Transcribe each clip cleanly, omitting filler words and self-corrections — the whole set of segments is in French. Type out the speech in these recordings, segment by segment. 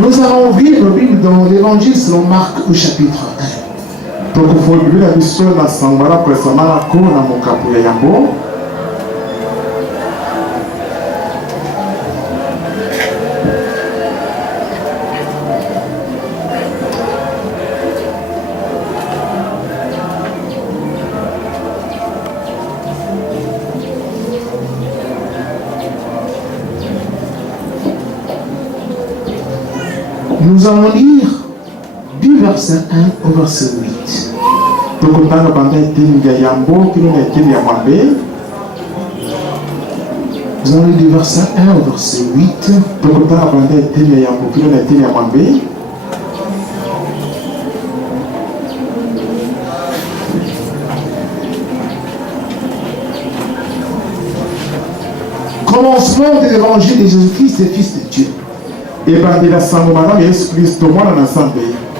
Nous allons ouvrir nos Bibles dans l'évangile selon Marc au chapitre 1. Nous allons lire du verset 1 au verset 8. Nous allons lire du verset 1 au verset 8. Commencement de l'évangile de Jésus-Christ, le Fils de Dieu.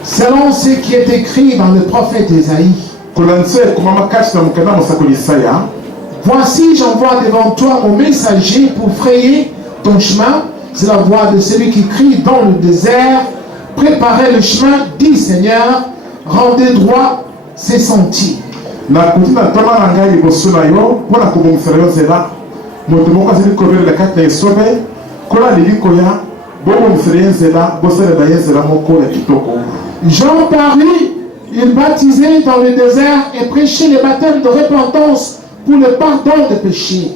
Selon ce qui est écrit dans le prophète Ésaïe. Voici, j'envoie devant toi mon messager pour frayer ton chemin. C'est la voix de celui qui crie dans le désert. Préparez le chemin, dit Seigneur, rendez droit ses sentiers. Jean parut, il baptisait dans le désert et prêchait le baptême de repentance pour le pardon des péchés.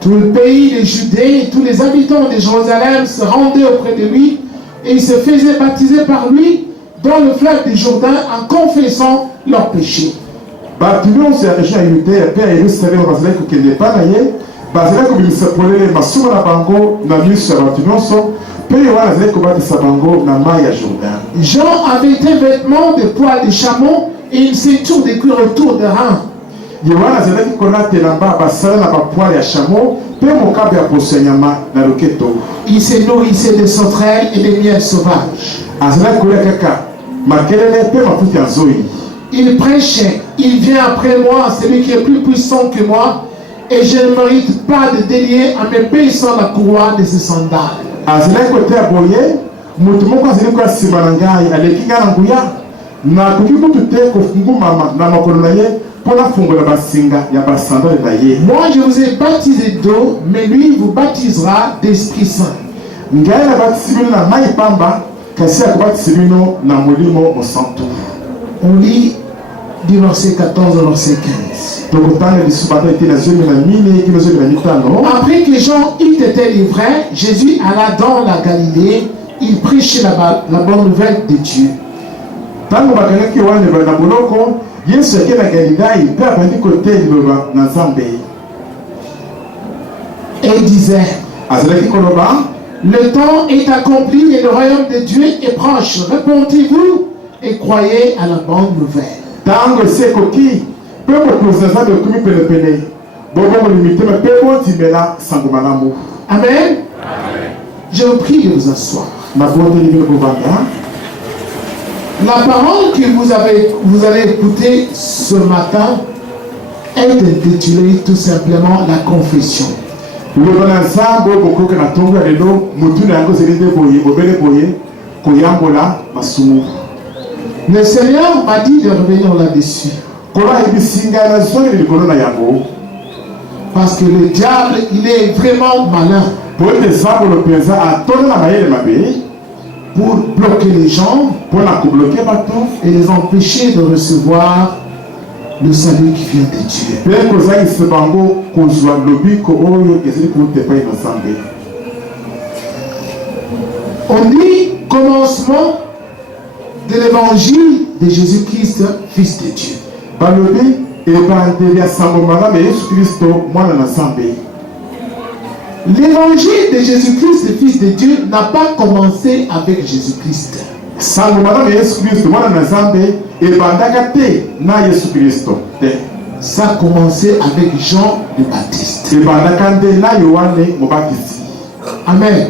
Tout le pays de Judée et tous les habitants de Jérusalem se rendaient auprès de lui et ils se faisaient baptiser par lui dans le fleuve du Jourdain en confessant leurs péchés. Jean avait des vêtements de poils de chameau et une ceinture de cuir autour des reins. Il se nourrissait de sauterelles et de miel sauvage. Il prêchait, il vient après moi, celui qui est plus puissant que moi, et je ne mérite pas de délier en me paissant la couronne de ses sandales. Moi je vous ai baptisé d'eau, mais lui vous baptisera d'Esprit Saint. On lit du verset 14 au verset 15. Après que Jean eut été livré, Jésus alla dans la Galilée. Il prêchait la bonne nouvelle de Dieu. Et il disait, le temps est accompli et le royaume de Dieu est proche. Répondez-vous et croyez à la bonne nouvelle. Amen. Je vous prie de vous asseoir. La parole que vous allez écouter ce matin est intitulée tout simplement la confession. Le Seigneur m'a dit de revenir là-dessus. Parce que le diable, il est vraiment malin. Pour bloquer les gens et les empêcher de recevoir le salut qui vient de Dieu. On dit commencement de l'évangile de Jésus-Christ, Fils de Dieu. L'évangile de Jésus-Christ, le Fils de Dieu, n'a pas commencé avec Jésus-Christ. Ça a commencé avec Jean le Baptiste. Amen.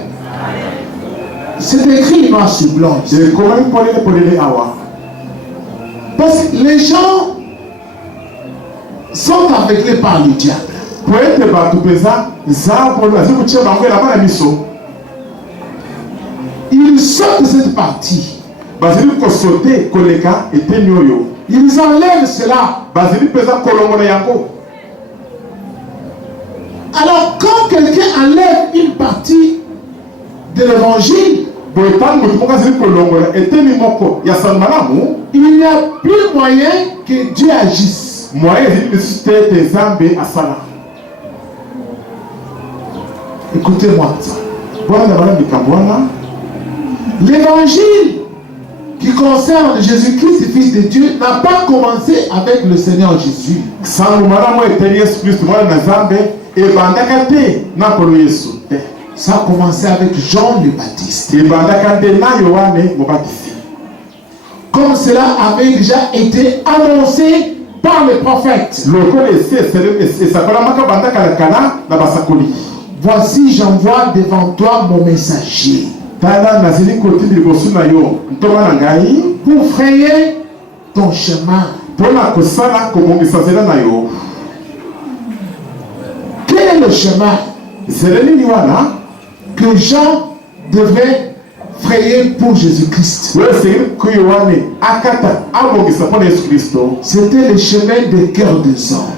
C'est écrit noir sur blanc. Parce que les gens sont aveuglés par le diable. Poète Batupeza, Zabolo, Azikuche Bango, la Miso. Ils sortent de cette partie. Basili Kosote, Koleka, et Tenyoyo. Ils enlèvent cela. Basili Peza Kolomona Yango. Alors, quand quelqu'un enlève une partie de l'évangile, il n'y a plus moyen que Dieu agisse. Écoutez-moi ça. L'évangile qui concerne Jésus-Christ, le Fils de Dieu, n'a pas commencé avec le Seigneur Jésus. Ça a commencé avec Jean le Baptiste. Comme cela avait déjà été annoncé par les prophètes. Voici, j'envoie devant toi mon messager pour frayer ton chemin. Quel est le chemin que Jean devrait frayer pour Jésus-Christ? C'était le chemin des cœurs des hommes.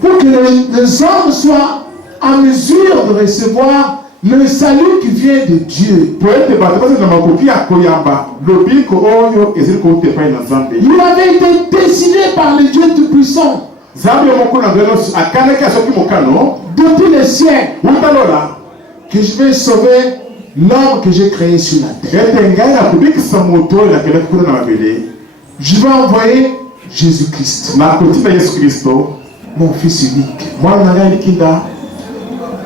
Pour que les hommes soient en mesure de recevoir le salut qui vient de Dieu. Il avait été décidé par le Dieu Tout-Puissant depuis les siècles que je vais sauver l'homme que j'ai créé sur la terre. Je vais envoyer Jésus-Christ, mon fils unique.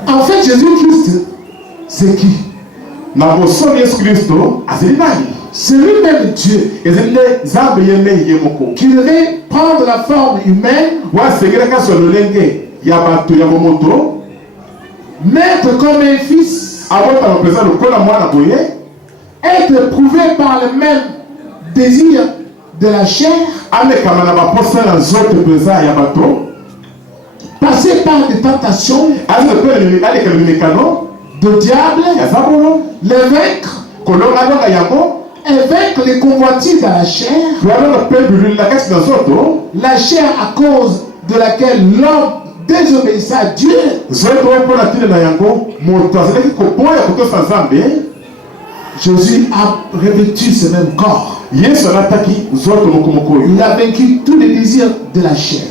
En fait, Jésus-Christ, c'est qui? C'est lui-même Dieu qui devait prendre la forme humaine, naître comme un fils, être éprouvé par le même désir de la chair, passer par des tentations de diable, les vaincre et vaincre les convoitises de la chair, la chair à cause de laquelle l'homme désobéissait à Dieu. Jésus a revêtu ce même corps. Il a vaincu tous les désirs de la chair.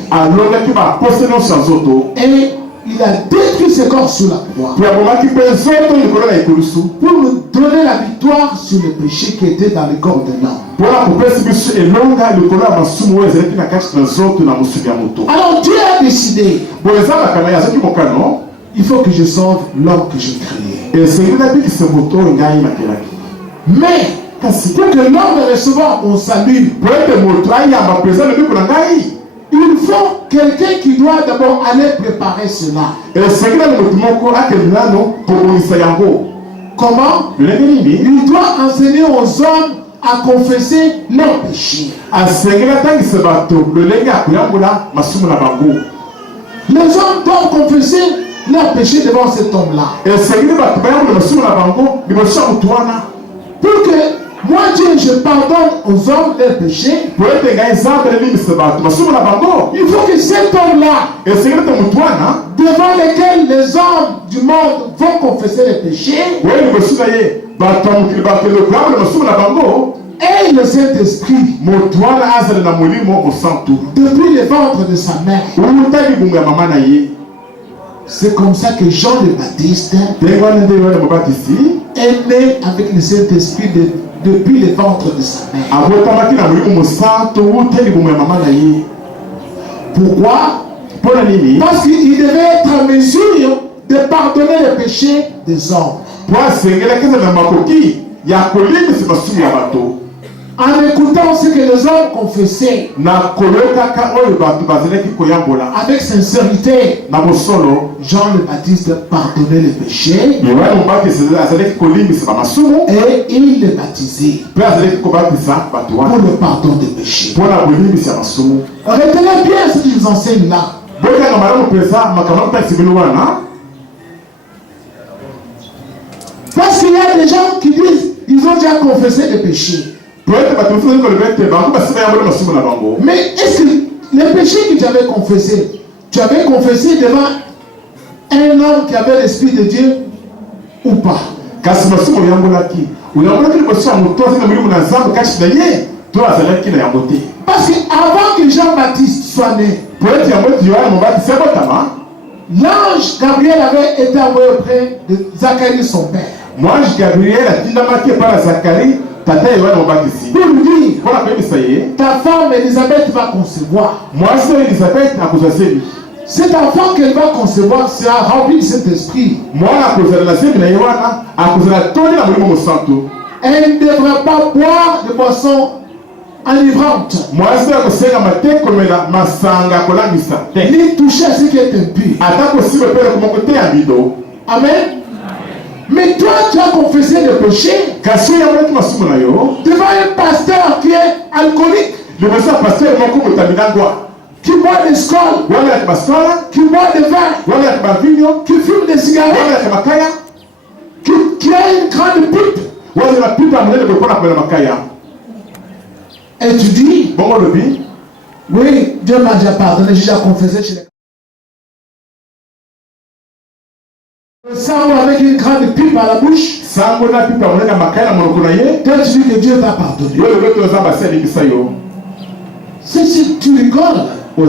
Et il a détruit ce corps sous la croix pour nous donner la victoire sur le péché qui était dans le corps de l'homme. Alors Dieu a décidé, il faut que je sauve l'homme que j'ai créé. Mais pour que l'homme reçoive mon salut, il faut quelqu'un qui doit d'abord aller préparer cela. Comment? Il doit enseigner aux hommes à confesser leurs péchés. Les hommes doivent confesser leurs péchés devant cet homme-là. Pour que moi, Dieu, je pardonne aux hommes leurs péchés. Il faut que cet homme-là, devant lequel les hommes du monde vont confesser les péchés, et le Saint-Esprit, depuis le ventre de sa mère. C'est comme ça que Jean le Baptiste est né avec le Saint-Esprit depuis le ventre de sa mère. Pourquoi? Parce qu'il devait être en mesure de pardonner les péchés des hommes. En écoutant ce que les hommes confessaient avec sincérité, Jean le Baptiste pardonnait les péchés et il les baptisait pour le pardon des péchés. Retenez bien ce qu'ils enseignent là. Parce qu'il y a des gens qui disent ils ont déjà confessé les péchés. Mais est-ce que les péchés que tu avais confessés devant un homme qui avait l'Esprit de Dieu ou pas? Parce qu'avant que Jean-Baptiste soit né, l'ange Gabriel avait été envoyé auprès de Zacharie son père. L'ange Gabriel a été marqué par Zacharie. Pour lui dire, ta femme Elisabeth va concevoir. Cet enfant qu'elle va concevoir sera rempli de cet esprit. Elle ne devrait pas boire de boissons enivrantes, ni toucher à ce qui est impur. Amen. Mais toi, tu as confessé le péché devant un pasteur qui est alcoolique, qui boit des scoles, qui boit des vins, qui fume des cigarettes, qui a une grande pipe. Et tu dis, oui, Dieu m'a déjà pardonné, j'ai déjà confessé chez les sang avec une grande pipe à la bouche. Toi tu dis que Dieu t'a pardonné. C'est si tu rigoles. Les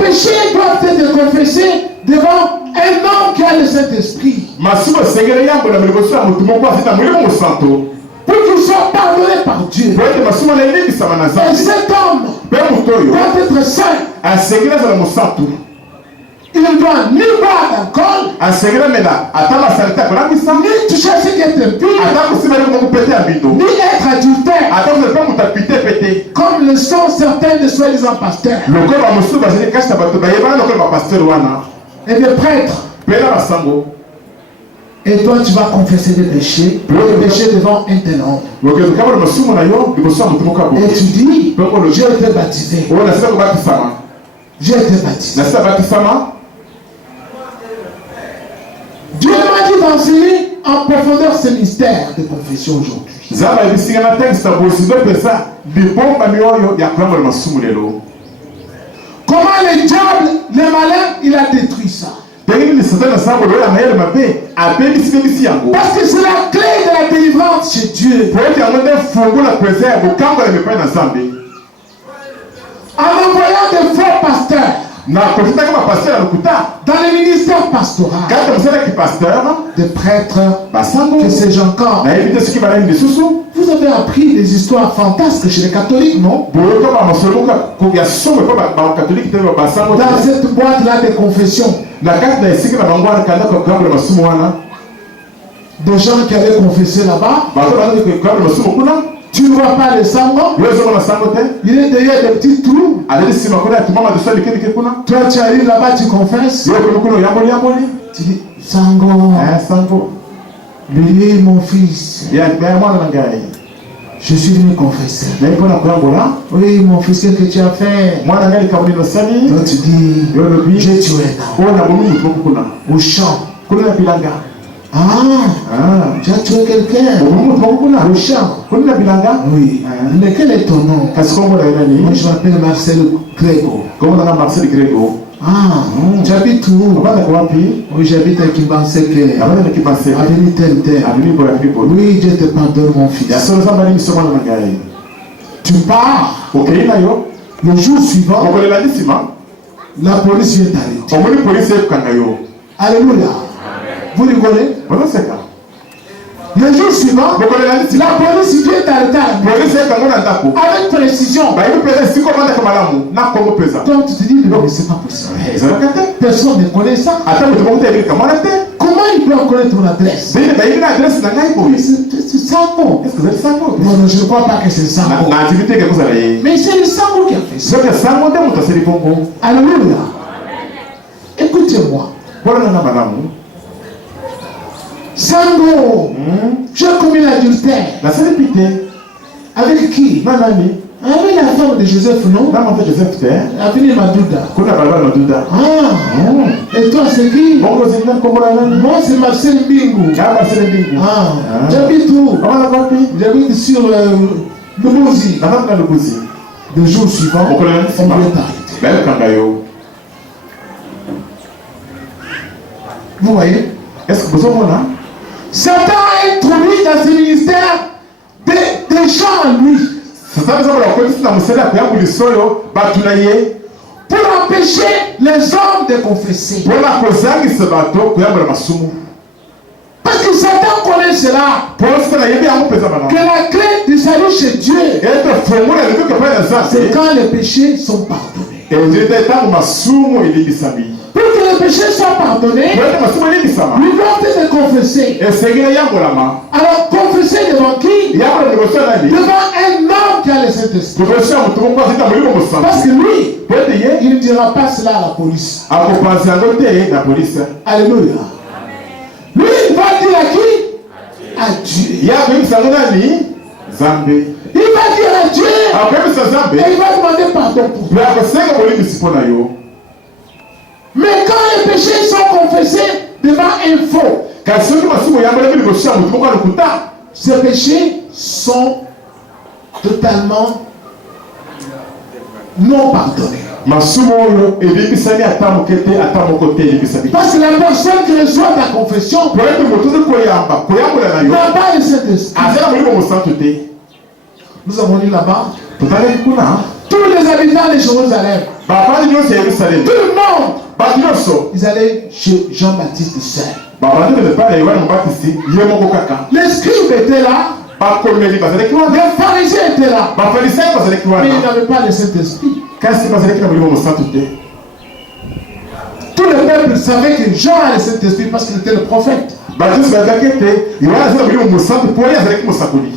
péchés doivent être confessés devant un homme qui a le Saint-Esprit. Pour qu'il soit pardonné par Dieu. Et cet homme doit être saint. Il ne doit ni boire d'alcool, ni toucher ce qui est impur, ni être adultère, comme le sont certains de soi-disant pasteurs et des prêtres. Et toi tu vas confesser des péchés devant un tel homme. Et tu dis, j'ai été baptisé. J'ai été baptisé. Dieu m'a dit d'enseigner en profondeur ce mystère de confession aujourd'hui. Comment le diable, le malin, il a détruit ça? Parce que c'est la clé de la délivrance chez Dieu. En envoyant des faux pasteurs dans les ministères pastoraux, des prêtres, que sais-je encore. Vous avez appris des histoires fantasques chez les catholiques, non? Dans cette boîte-là de confession, des gens qui avaient confessé là-bas, tu ne vois pas le sang, il est derrière des petits trous. Toi tu arrives là-bas, tu confesses. Tu dis, Sango, lui mon fils, je suis venu confesser. Oui mon fils, qu'est-ce que tu as fait? Toi tu dis, j'ai tué au champ. Tu as tué quelqu'un au champ. Oui. Mais quel est ton nom? Moi je m'appelle Marcel Grégo. Tu habites où? Oui, j'habite à Kibanseke. Avenue tel. Oui, Dieu te pardonne mon fils. Tu pars. Le jour suivant, la police vient t'arrêter. Alléluia. Vous rigolez? Le jour suivant, la police vient t'arrêter avec précision. Donc tu te dis, non, mais c'est pas possible. Personne ne connaît ça. Comment ils peuvent connaître mon adresse? Bene bayina adresse na ngai boye. C'est Sango. Est-ce que c'est Sango? Non, non, je ne crois pas que c'est Sango. Na activité que vous avez. Mais c'est le Sango qui a fait ça. C'est que Sango de muta seli bongo. Alléluia. Écoutez-moi. Voilà na banamu. Sango, j'ai commis l'adultère. La célébité. Avec qui? Nanani. Avec la femme de Joseph, non? Na mon frère Joseph Ter. Avenue Madouda. Kuna balaba na duda. Ah. Et toi, c'est qui? Bongo zina komona nani? Moi, c'est Marcel Bingu. Ah, Marcel Bingu. Ah. J'habite où? Comment la papi? J'habite sur le Mozi. Na femme na lubuzi. Le jour suivant, on Bongo la nani? vient t'arrêter. Belle kangayo. Vous voyez? Est-ce que vous avez là? Satan a introduit dans ce ministère des gens en lui Sasa biso la police na musela kwa bulisoyo batulaye pour empêcher les hommes de confesser. bona kozangisa bato kuyambula masumu. Parce que Satan connaît cela. Police na yebi yango pesa bana. Que la clé du salut chez Dieu, Ete fungula libi kwa pale za. c'est quand les péchés sont pardonnés. Et on dirait tangu masumu ilibisami. Pour que les péchés soient pardonnés, Kwa masumu ilibisama. nous devons te confesser. Et segela yango lama. Alors confesser devant qui? Yango le bossa nani. Devant un homme qui a le Saint-Esprit. Bossa mutumo kwa zita mulimo musama. Parce que lui, Pete ye il ne dira pas cela à la police. akopanzi yango te na police. Alléluia. Lui, il va dire à qui? À Dieu. Yako yibisa nani? Zambe. Il va dire à Dieu. Akwebisa Zambe. Et il va demander pardon pour toi. Mais akosenga bolimi sipona yo. Mais quand les péchés sont confessés devant un faux, Kasi soki masumu yango lebi liboso ya mutu moko alukuta. ces péchés sont totalement non pardonnés. Masumu oyo ebibisani ata moke te ata moko te ebibisani. Parce que la personne qui reçoit ta confession Po ete moto ozi koyambola na yo n'a pas le Saint-Esprit. azala molimo mosantu te. Nous avons lu là-bas. Totalaki kuna Tous les habitants de Jérusalem, bavandi nyonso ya Yerusalemu tout le monde, bato nyonso ils allaient chez Jean-Baptiste seul. bavandi kende epai ya Yohane Mobatisi ye moko kaka. Les scribes étaient là, bakomeli bazalaki wana, les pharisiens étaient là, bafarisayo bazalaki mais ils wana, n'avaient pas le Saint-Esprit. kasi bazalaki na molimo mosantu te. Tout le peuple savait que Jean a le Saint-Esprit parce qu'il était le prophète. Bato nyonso bayebaki ete Yohane azali na molimo mosantu mpo ye azalaki mosakoli.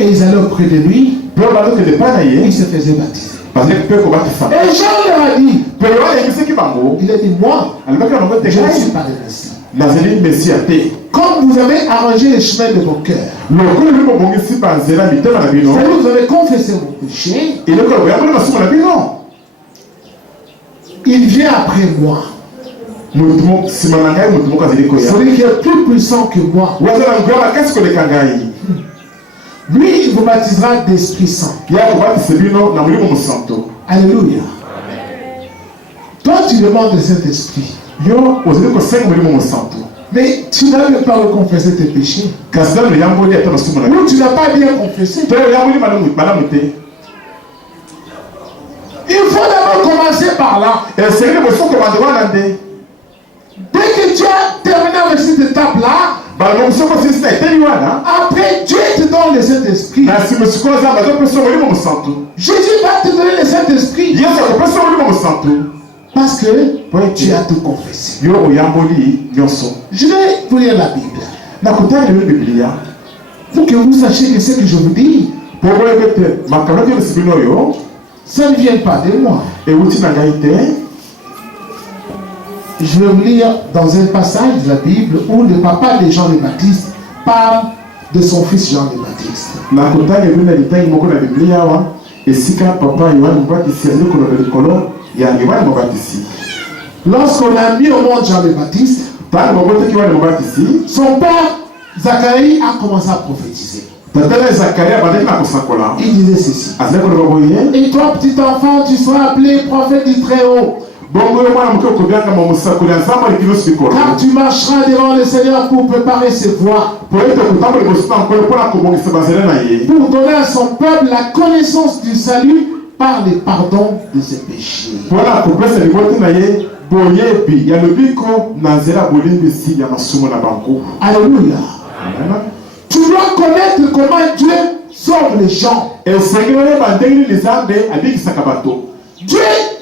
Et ils allaient auprès de lui, Mpe bazokende epai na et ye il se faisait baptiser. bazalaki mpe kobatisama. Et Jean leur a dit, Mpe Yohane ayebisaki bango il a dit, moi, alobaki na bango ete je ne ngai suis pas le Messie. nazali mesia te. Comme vous avez arrangé les chemins de vos cœurs, Lokola bino bobongisi banzela mitema na bino c'est-à-dire vous avez confessé vos péchés, eloko boyamboli masumu na bino, il vient après moi. nsima na ngai motu moko azali koya Celui qui est plus puissant que moi. oyo aza na nguya makasi koleka ngai. Lui, il vous baptisera d'Esprit Saint. ye akobatisa bino na molimo mosantu. Alléluia. Toi, tu demandes le Saint-Esprit. Yo ozali kosenga molimo mosantu, Mais tu n'as même pas reconfessé tes péchés. kasi nano oyamboli ata masumu na Ou tu n'as pas bien confessé. to oyamboli malamu te. Il faut d'abord commencer par là. esengeli boso komande wana nde Dès que tu as terminé avec cette étape-là, balobi soko silisi na eteli wana après Dieu te donne le Saint-Esprit. na nsima sikoyo nzambe azopesa molimo mosantu. Jésus va te donner le Saint-Esprit yesu akopesa molimo mosantu parce que tu as tout confessé. yo oyamboli nyonso. Je vais vous lire la Bible. nakotali lelo biblia Pour que vous sachiez que ce que je vous dis, po boyebi ete makambo yokebisi bino oyo ça ne vient pas de moi. ewuti na ngai te. Je vais vous lire dans un passage de la Bible où le papa de Jean le Baptiste parle de son fils Jean le Baptiste. nakotali bino na litangi moko na biblia awa esika papa yohane mobatisi azali koloba likolo ya yohane mobatisi. Lorsqu'on a mis au monde Jean le Baptiste, ntango babotaki yohane mobatisi, son père Zacharie a commencé à prophétiser. tata na zakaria abandaki na kosakola, Il disait ceci. azali koloba boye: Et toi, petit enfant, tu seras appelé prophète du Très-Haut, bongo yo mwana moke okobiangama mosakoli ya nzambe likili nyonso likolo, car tu marcheras devant le Seigneur pour préparer ses voies, po ete kotambola liboso na nkolo mpo na kobongisa banzela na ye, pour donner à son peuple la connaissance du salut par le pardon de ses péchés. mpo na kopesa liboti na ye boyebi ya lobiko na nzela ya bolimbisi ya masumu na bango. Alléluia. Amen. Tu dois connaître comment Dieu sauve les gens. esengeli oyeba ndenge nini nzambe abikisaka bato. Dieu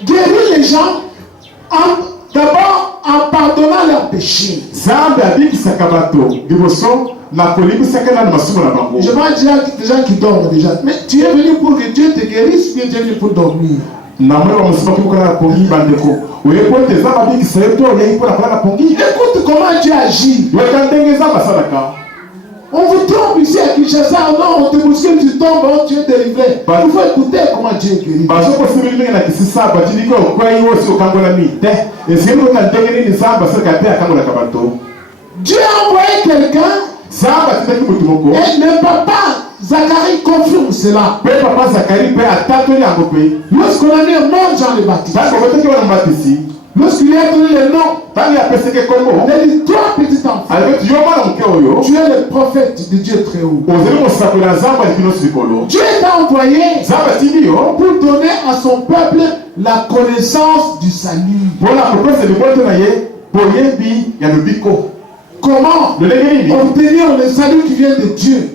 guérit les gens d'abord en pardonnant leurs péchés. Je vois des gens qui dorment déjà. Mais tu es venu pour que Dieu te guérisse ou bien tu es venu pour dormir? Écoute comment Dieu agit. On vous trompe ici à Kinshasa, non, on te bouscule, tu tombes, oh, tu es délivré. Il faut écouter comment Dieu guérit. Dieu a envoyé quelqu'un et le papa Zacharie confirme cela. Lorsqu'on a mis un monde Jean le Baptiste, lorsqu'il a donné le nom, il a dit toi petit enfant, tu es le prophète de Dieu très haut. Dieu t'a envoyé pour donner à son peuple la connaissance du salut. Comment obtenir le salut qui vient de Dieu?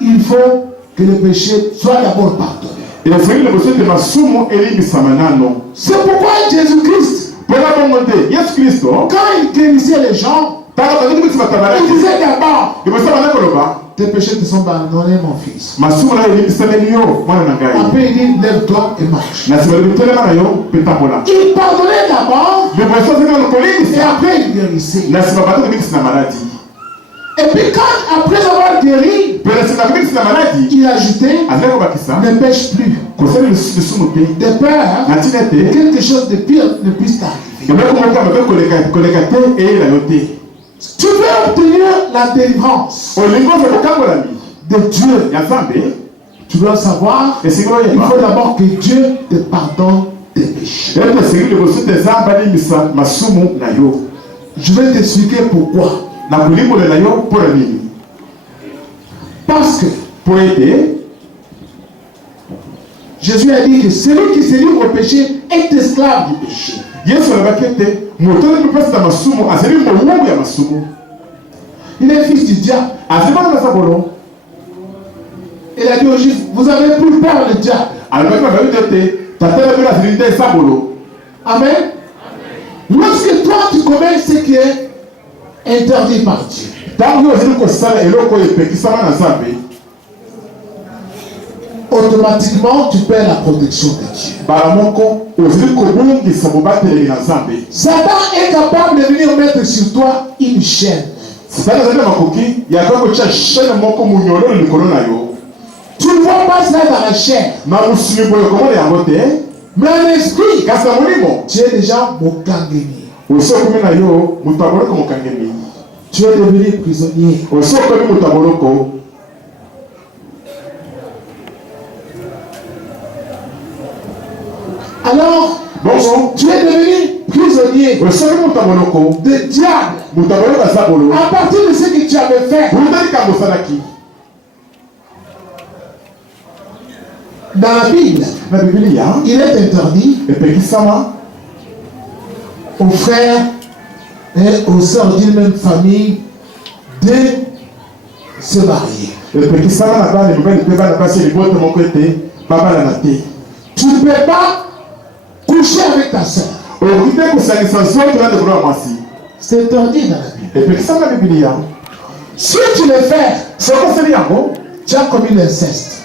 Il faut que le péché soit d'abord pardonné. C'est pourquoi Jésus-Christ, quand il guérissait les gens, il disait d'abord, tes péchés te sont pardonnés, mon fils. Après il dit, lève-toi et marche. Il pardonnait d'abord et après il guérissait. Et puis quand, après avoir guéri, il ajoutait, ne pêche plus. De peur que quelque chose de pire ne puisse t'arriver. Tu veux obtenir la délivrance de Dieu. Tu dois savoir, il faut d'abord que Dieu te pardonne tes péchés. Je vais t'expliquer pourquoi. Parce que Jésus a dit que celui qui se livre au péché est esclave du péché. Il est fils du diable. Il a dit aux Juifs, vous avez plus peur le diable. Amen. Lorsque toi tu commets ce qui est interdit par Dieu, automatiquement tu perds la protection de Dieu. Satan est capable de venir mettre sur toi une chaîne. Tu ne vois pas cela dans la chaîne. Mais en esprit, tu es déjà Mokangeni. Tu es devenu prisonnier. Alors, tu es devenu prisonnier de diable à partir de ce que tu avais fait. Dans la Bible, il est interdit aux frères et aux sœurs d'une même famille de se marier. Tu ne peux pas coucher avec ta sœur. C'est interdit dans la Bible. Si tu le fais, tu as commis l'inceste.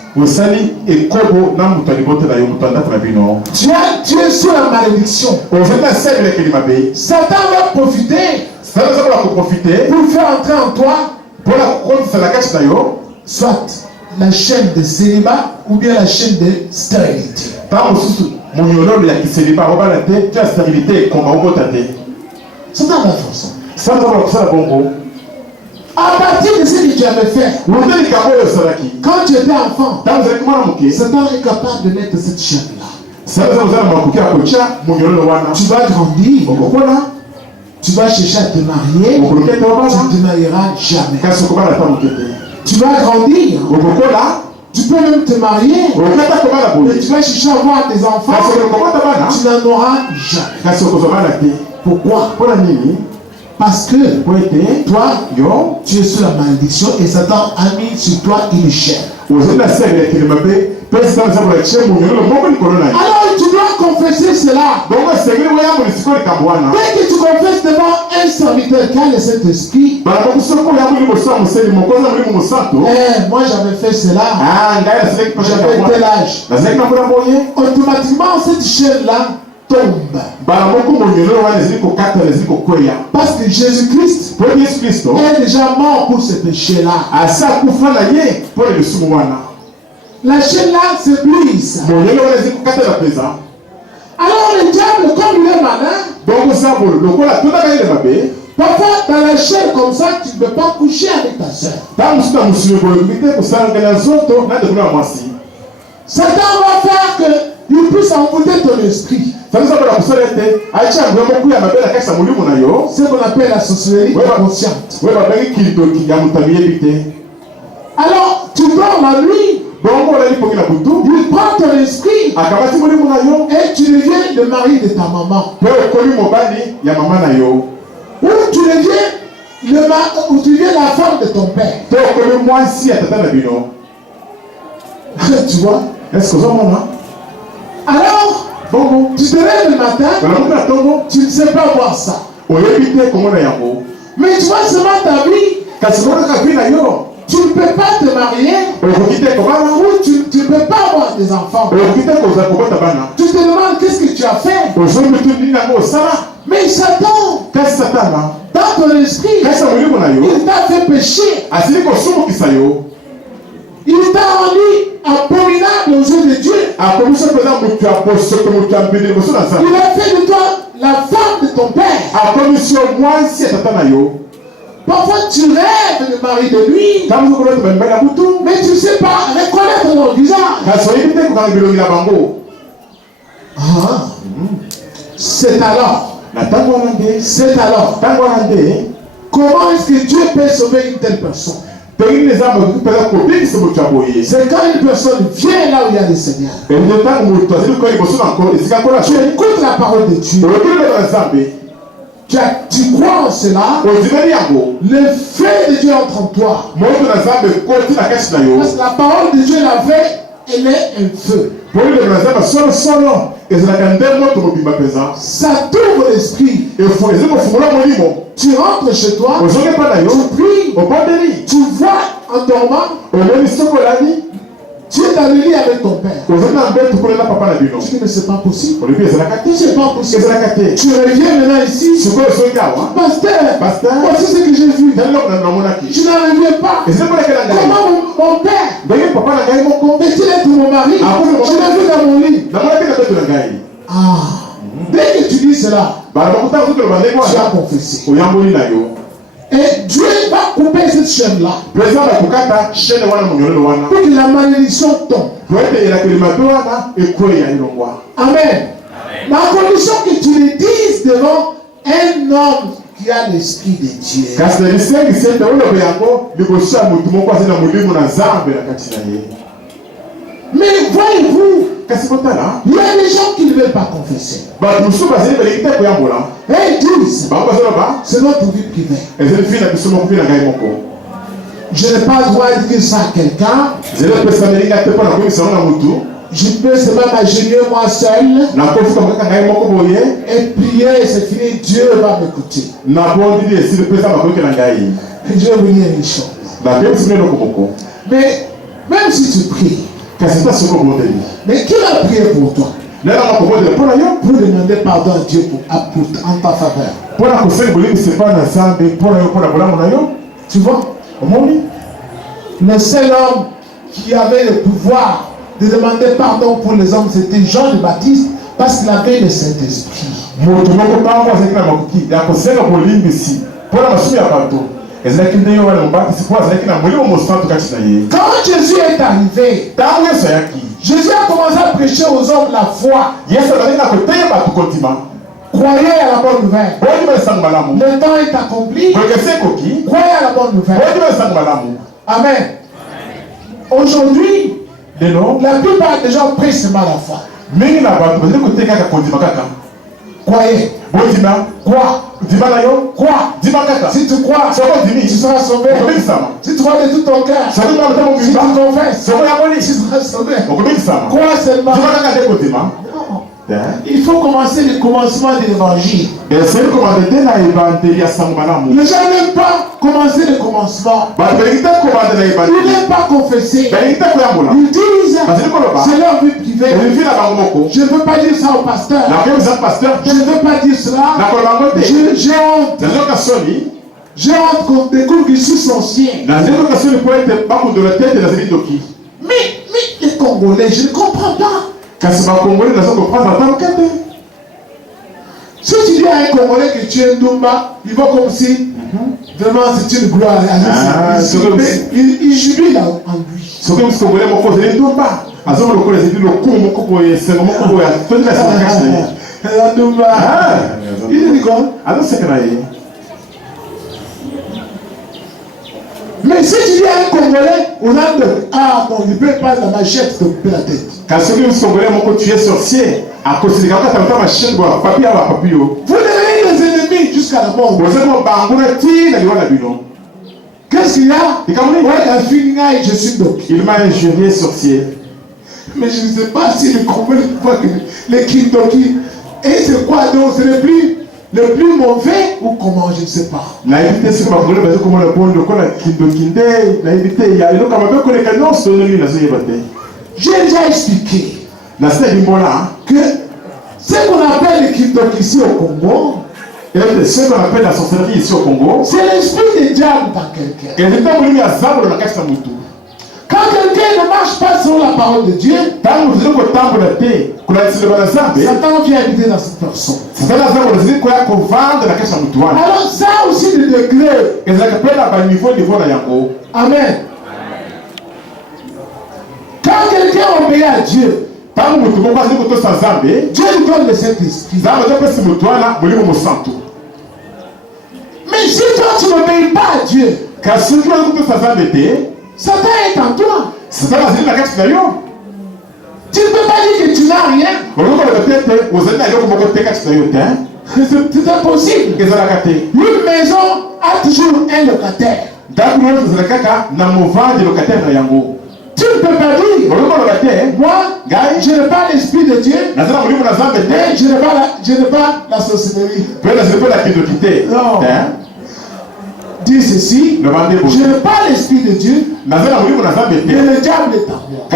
Tu es sous la malédiction. Satan va profiter pour faire entrer en toi soit la chaîne de célibat ou bien la chaîne de stérilité. C'est dans la façon. À partir de ce que tu avais fait, quand tu étais enfant, Satan est capable de mettre cette chaîne-là. Tu vas grandir, tu vas chercher à te marier, tu ne te marieras jamais. Tu vas grandir, tu peux même te marier, mais tu vas chercher à avoir des enfants, tu n'en auras jamais. Pourquoi? Parce que toi, tu es sous la malédiction et Satan a mis sur toi une chaîne. Alors tu dois confesser cela, dès que tu confesses devant un serviteur qui a le Saint-Esprit, moi j'avais fait cela, j'avais tel âge, automatiquement cette chaîne-là tombe. Parce que Jésus-Christ est déjà mort pour ce péché-là. La chaîne-là se brise. Alors le diable, comme il est malin, parfois dans la chaîne comme ça, tu ne peux pas coucher avec ta soeur. Satan va faire qu'il puisse envoûter ton esprit. C'est ce qu'on appelle la sorcellerie inconsciente. Alors, tu dors la nuit, il prend ton esprit et tu deviens le mari de ta maman. Ou tu deviens la femme de ton père. Tu vois? Est-ce que vous avez? Alors, tu te lèves le matin, tu ne sais pas voir ça. Mais tu vois seulement ta vie. Tu ne peux pas te marier, ou tu ne peux pas avoir des enfants. Tu te demandes qu'est-ce que tu as fait. Mais Satan, dans ton esprit, il t'a fait pécher. Il t'a rendu abominable aux yeux de Dieu. Il a fait de toi la femme de ton père. Parfois tu rêves de marier de lui, mais tu ne sais pas reconnaître leur visage. C'est alors. Comment est-ce que Dieu peut sauver une telle personne? C'est quand une personne vient là où il y a le Seigneur. Tu écoutes la parole de Dieu. Tu crois en cela. Le feu de Dieu entre en toi. Parce que la parole de Dieu, la vraie, elle est un feu. Ça t'ouvre l'esprit. Tu rentres chez toi, tu pries, tu vois en dormant, tu es dans le lit avec ton père. Tu dis mais c'est pas possible. C'est pas possible. Tu reviens maintenant ici. Pasteur, voici ce que j'ai vu. Je n'arrivais pas. Comment mon père, mais tu es mon mari, je l'ai vu dans mon lit. Dès que tu dis cela, tu as confessé. Et Dieu va couper cette chaîne-là pour que la malédiction tombe. Amen. La condition que tu le dises devant un homme qui a l'esprit de Dieu. Mais voyez-vous, il y a des gens qui ne veulent pas confesser. Et ils disent, c'est notre vie privée. Je n'ai pas le droit de dire ça à quelqu'un. Je peux seulement m'agénier moi seul et prier, c'est fini, Dieu va m'écouter. Je vais vous dire une chose. Mais même si tu pries, mais qui va prier pour toi? Pour demander pardon à Dieu en ta faveur. Tu vois? Le seul homme qui avait le pouvoir de demander pardon pour les hommes, c'était Jean le Baptiste, parce qu'il avait le Saint-Esprit. Quand Jésus est arrivé, Jésus a commencé à prêcher aux hommes la foi. Croyez à la bonne nouvelle. Le temps est accompli. Croyez à la bonne nouvelle. Amen. Aujourd'hui, la plupart des gens prêchent seulement la foi. Croyez. Crois. Si tu crois, tu seras sauvé. Si tu crois de tout ton cœur, si tu confesses, tu seras sauvé. Crois seulement. Non. Il faut commencer le commencement de l'évangile. Et c'est comme on était dans l'évangile, Les gens n'aiment pas commencer le commencement. Ils n'aiment pas confesser. Ils disent, c'est leur vie privée. Je ne veux pas dire ça au pasteur. Je ne veux pas dire cela. J'ai honte. J'ai honte qu'on découvre que je suis sorcier. Mais les Congolais, je ne comprends pas. Si tu dis à un Congolais que tu es Ndumba, il va comme si vraiment c'est une gloire. Il jubile en lui. Il rigole. Mais si tu dis à un Congolais, on a de bon, il ne peut pas la machette te couper la tête. Vous devenez des ennemis jusqu'à la mort. Qu'est-ce qu'il y a? Je suis donc. Il m'a injurié sorcier. Mais je ne sais pas si le Congolais voit que les Kindoki. Et c'est quoi donc? C'est le plus mauvais ou comment? Je ne sais pas. J'ai déjà expliqué que ce qu'on appelle le Kindoki ici au Congo, ce qu'on appelle la sorcellerie ici au Congo, c'est l'esprit du diable dans quelqu'un. Quand quelqu'un ne marche pas selon la parole de Dieu, Satan vient habiter dans cette personne. Alors ça aussi le degré. Amen. Quand quelqu'un obéit à Dieu, Dieu lui donne le Saint-Esprit. Mais si toi tu n'obéis pas à Dieu, Satan est en toi. Tu ne peux pas dire que tu n'as rien. C'est impossible. Une maison a toujours un locataire. Tu ne peux pas dire, moi, je n'ai pas l'esprit de Dieu, et je n'ai pas la sorcellerie. Non. Dis ceci, je n'ai pas l'esprit de Dieu, mais le diable est en moi.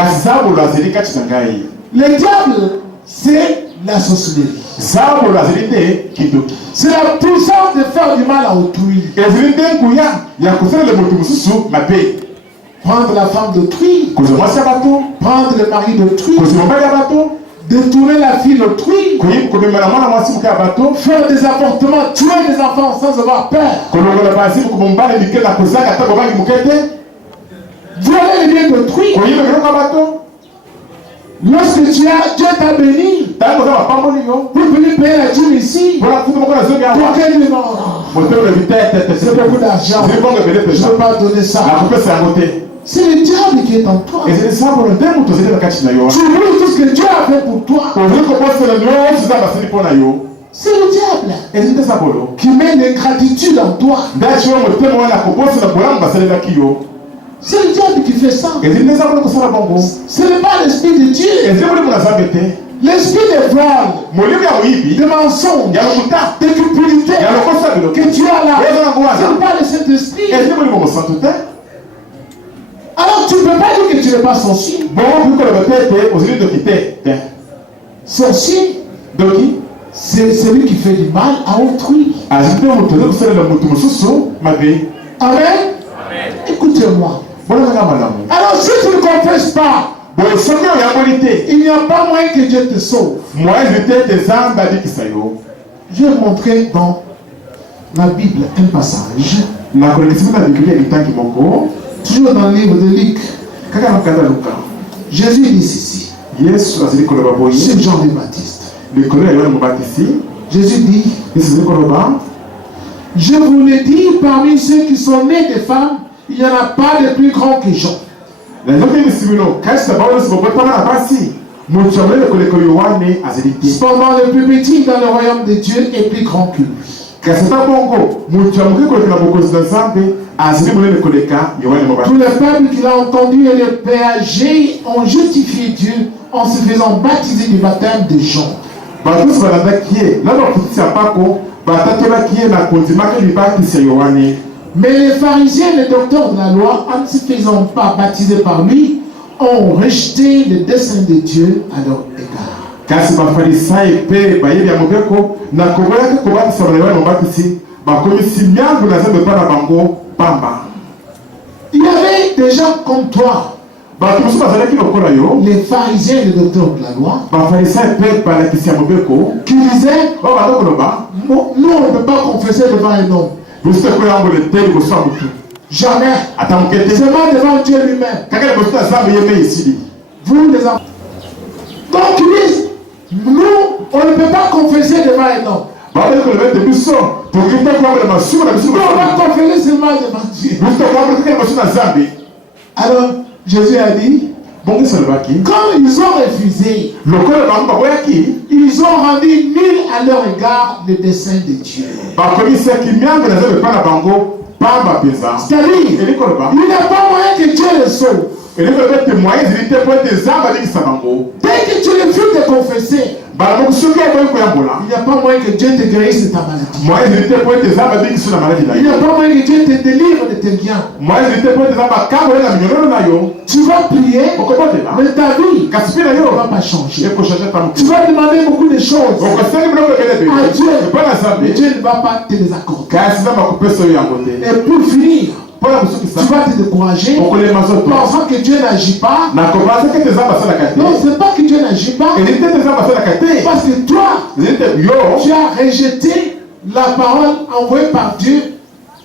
Le diable, c'est la sorcellerie. C'est la puissance de faire du mal à autrui. Prendre la femme d'autrui, prendre le mari d'autrui, détourner la fille d'autrui, faire des avortements, tuer des enfants sans avoir peur, violer les biens d'autrui. Lorsque Dieu t'a béni, vous venez payer la dîme ici, pour quel nom? C'est beaucoup d'argent, je ne peux pas donner ça. C'est le diable qui est en toi. Tu oublies tout ce que Dieu a fait pour toi. C'est le diable qui met l'ingratitude en toi. C'est le diable qui fait ça. Ce n'est pas l'esprit de Dieu. L'esprit de voile, de mensonge, de cupidité que tu as là, ce n'est pas le Saint-Esprit. Alors tu ne peux pas dire que tu n'es pas sorcier. Sorcier, c'est celui qui fait du mal à autrui. Amen. Écoutez-moi. Alors si tu ne confesses pas, il n'y a pas moyen que Dieu te sauve. Je vais montrer dans la Bible un passage. Toujours dans le livre de Luc. Jésus dit ceci. C'est Jean le Baptiste. Jésus dit, je vous le dis, parmi ceux qui sont nés des femmes, il n'y en a pas de plus grand que Jean. Cependant, le plus petit dans le royaume de Dieu est plus grand que lui. Tous les peuples qui l'ont entendu et les péagés ont justifié Dieu en se faisant baptiser du baptême de Jean. batusi balandaki ye na bakutisi ya mpako batakelaki ye na kondimaka libakisi ya Yohane. Mais les pharisiens et les docteurs de la loi, en ne se faisant pas baptiser par lui, ont rejeté le dessein de Dieu à leur égard. Kasi bafarisayi pe bayebi ya mobeko na koboyaki kobatisa bana Yohane mobatisi bakomisi miango na Nzambe mpa na bango pamba. Il y avait des gens comme toi, les pharisiens et les docteurs de la loi, qui disaient, nous on ne peut pas confesser devant un homme. Jamais. Seulement devant Dieu lui-même. Vous les enfants. Donc ils disent, nous on ne peut pas confesser devant un homme. On va confesser seulement devant Dieu. Alors Jésus a dit, quand ils ont refusé, ils ont rendu nul à leur égard le dessein de Dieu. C'est-à-dire, il n'y a pas moyen que Dieu le sauve. Dès que tu refuses de confesser, il n'y a pas moyen que Dieu te guérisse de ta maladie. Il n'y a pas moyen que Dieu te délivre de tes biens. Tu vas prier, mais ta vie ne va pas changer. Tu vas demander beaucoup de choses à Dieu, mais Dieu ne va pas te les accorder. Et pour finir, tu vas te décourager pensant que Dieu n'agit pas. Non, c'est pas que Dieu n'agit pas, parce que toi, tu as rejeté la parole envoyée par Dieu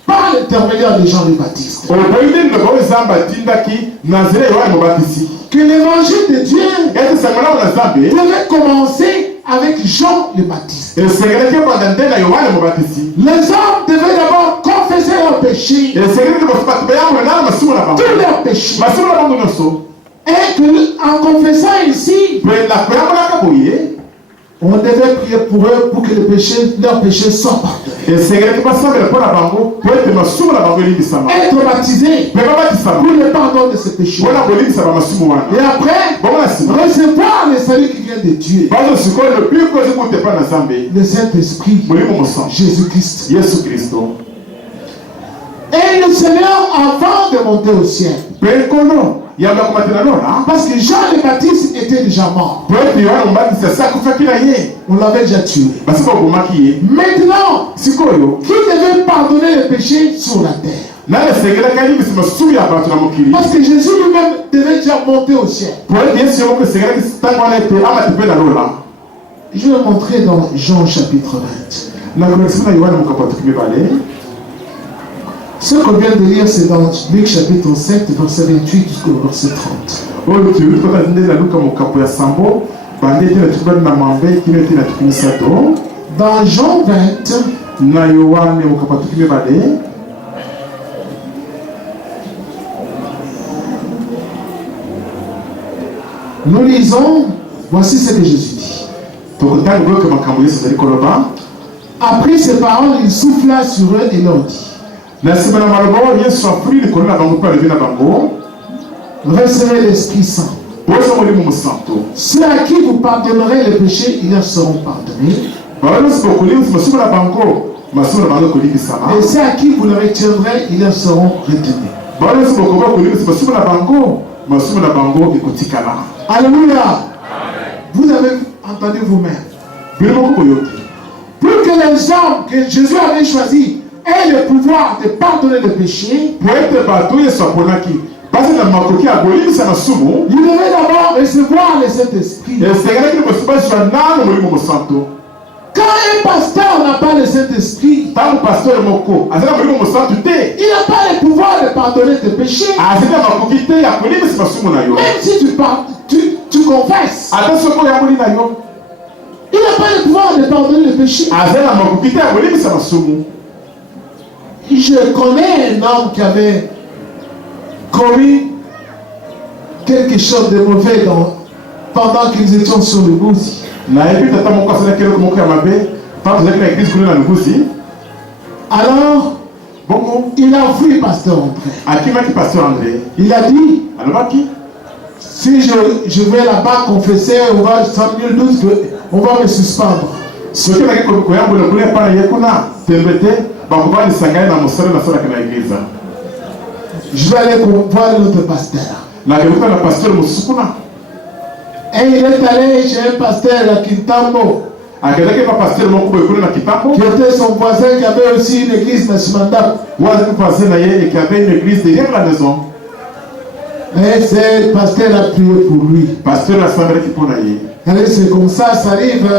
par l'intermédiaire de Jean le Baptiste. Que l'évangile de Dieu devait commencer avec Jean le Baptiste. Les hommes devaient d'abord confesser leurs péchés, tous leurs péchés, et qu'en confessant ici, on devait prier pour eux pour que leurs péchés soient pardonnés. Être baptisé pour le pardon de ces péchés. Et après, recevoir le salut qui vient de Dieu. Le Saint-Esprit, Jésus-Christ. Et le Seigneur, avant de monter au ciel, parce que Jean le Baptiste était déjà mort, on l'avait déjà tué. Maintenant, qui devait pardonner les péchés sur la terre? Parce que Jésus lui-même devait déjà monter au ciel. Je vais montrer dans Jean chapitre 20. Ce qu'on vient de lire, c'est dans Luc chapitre 7, verset 28 jusqu'au verset 30. Dans Jean 20, nous lisons, voici ce que Jésus dit. Après ces paroles, il souffla sur eux et leur dit, recevez l'Esprit Saint. Ceux à qui vous pardonnerez les péchés, ils leur seront pardonnés. Et ceux à qui vous les retiendrez, ils leur seront retenus. Alléluia. Vous avez entendu vous-même. Pour que les hommes que Jésus avait choisis aient le pouvoir de pardonner les péchés, il devait d'abord recevoir le Saint-Esprit. Quand un pasteur n'a pas le Saint-Esprit, il n'a pas le pouvoir de pardonner tes péchés. Même si tu confesses, il n'a pas le pouvoir de pardonner les péchés. Je connais un homme qui avait commis quelque chose de mauvais pendant qu'ils étaient sur le Gouzi. Alors, il a fui pasteur André. Il a dit, Si je vais là-bas confesser, on va sans nul doute qu'on va me suspendre. Ce que la koyambo le kule para yekuna tembete bakubali sangaya na musore na sora kana igeza. Je vais aller voir notre pasteur. La geruka na pasteur musukuna. Et il est allé chez un pasteur à Kintambo. Akeleke pa pasteur moko ekule na Kitambo. Qui était son voisin qui avait aussi une église na Simanda. Wazi ku pasteur na ye qui avait une église derrière la maison. Et ce pasteur a prié pour lui. Pasteur a semblé qu'il pour naïe. Allez, c'est comme ça arrive.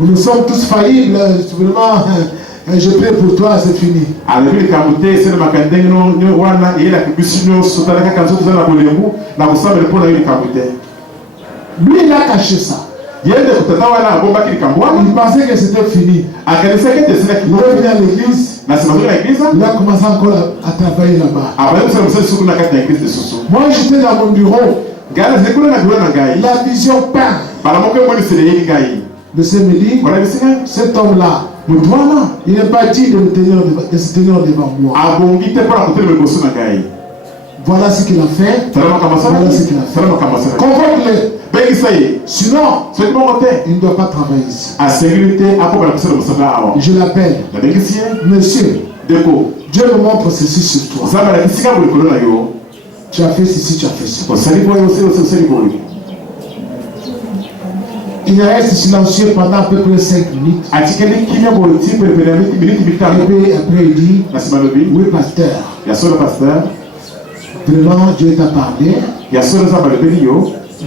Nous sommes tous faillibles. Vraiment, je prie pour toi, c'est fini. Alors, il a monté, c'est le macandé, nous, wana, et il a pu nous sauter la canson de la bolémou, la ressemble pour la camoté. Lui, il a caché ça. Il pensait que c'était fini. Il est venu à l'église. Il a commencé encore à travailler là-bas. Moi, j'étais dans mon bureau. La vision peint. De ce midi, cet homme-là, il n'est pas dit de se tenir devant moi. Voilà ce qu'il a fait. Voilà ce qu'il a fait. Convoque-le. Sinon, il ne doit pas travailler ici. Je l'appelle. Monsieur, Dieu me montre ceci sur toi. Tu as fait ceci, tu as fait ça. Il reste silencieux pendant à peu près 5 minutes. Et puis après il dit, oui pasteur, vraiment Dieu t'a parlé.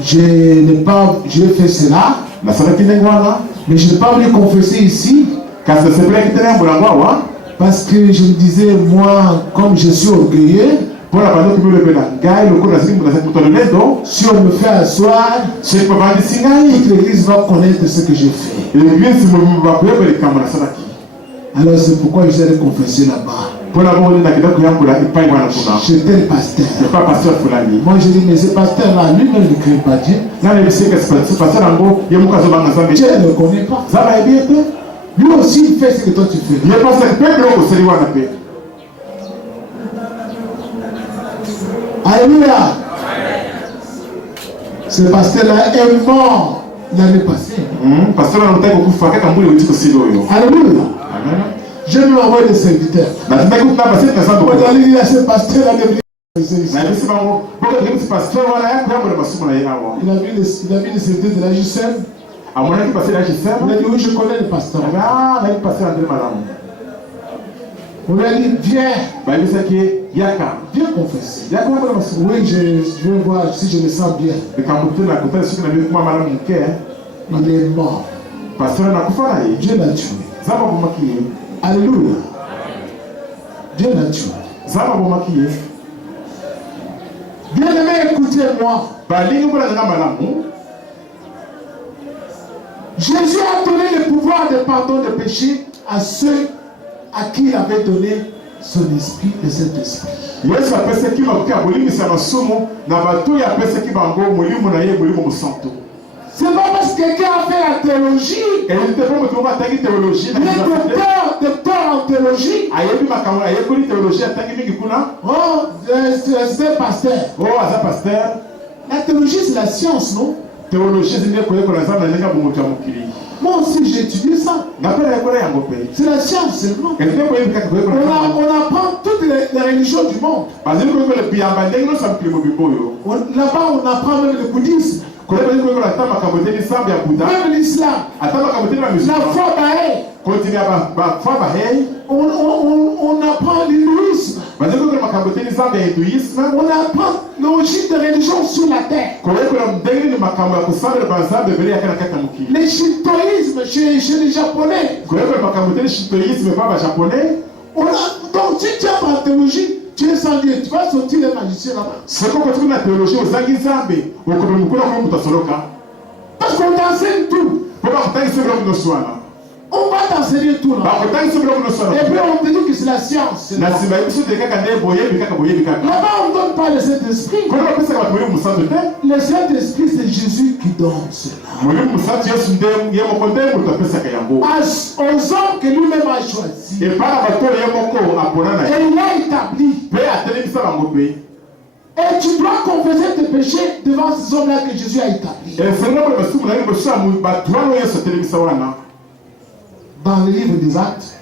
J'ai fait cela, mais je n'ai pas voulu confesser ici. Parce que je me disais, moi, comme je suis orgueilleux, si on me fait asseoir, toute l'église va connaître ce que j'ai fait. Alors c'est pourquoi je vais confesser là-bas. J'étais le pasteur. Moi je dis, mais ce pasteur-là, lui-même ne craint pas Dieu. Dieu ne le connaît pas. Lui aussi il fait ce que toi tu fais. Alléluia. Ce pasteur-là est mort l'année passée. Alléluia. Je lui envoie des serviteurs. On a dit à ce pasteur-là de venir. Il a vu les serviteurs de la JCM. Il a dit oui, je connais le pasteur. On lui a dit viens. Viens confesser. Oui, je vais voir si je me sens bien. Il est mort. Dieu l'a tué. Alléluia. Dieu l'a tué. Bien aimé, écoutez-moi. Jésus a donné le pouvoir de pardon de péché à ceux à qui il avait donné son esprit et cet esprit. C'est pas parce que quelqu'un a fait la théologie. Il est docteur en théologie. Oh, c'est pasteur. La théologie, c'est la science, non? Moi aussi, j'ai étudié ça. C'est la science, c'est non. On apprend toutes les religions du monde. Là-bas, on apprend même le bouddhisme. Même l'islam. La foi bahé. On apprend l'hindouisme. On apprend l'origine de religion sur la terre. Le shintoïsme chez les Japonais. Donc si tu as la théologie, tu es sans Dieu, tu vas sortir les magiciens là-bas. Parce qu'on t'enseigne tout. On va t'enseigner tout là. Et puis on te dit que c'est la science. Là-bas on ne donne pas le Saint-Esprit. Le Saint-Esprit c'est Jésus qui donne cela. Aux hommes que lui-même a choisi. Et il a établi. Et Et tu dois confesser tes péchés devant ces hommes-là que Jésus a établis. Dans le livre des Actes,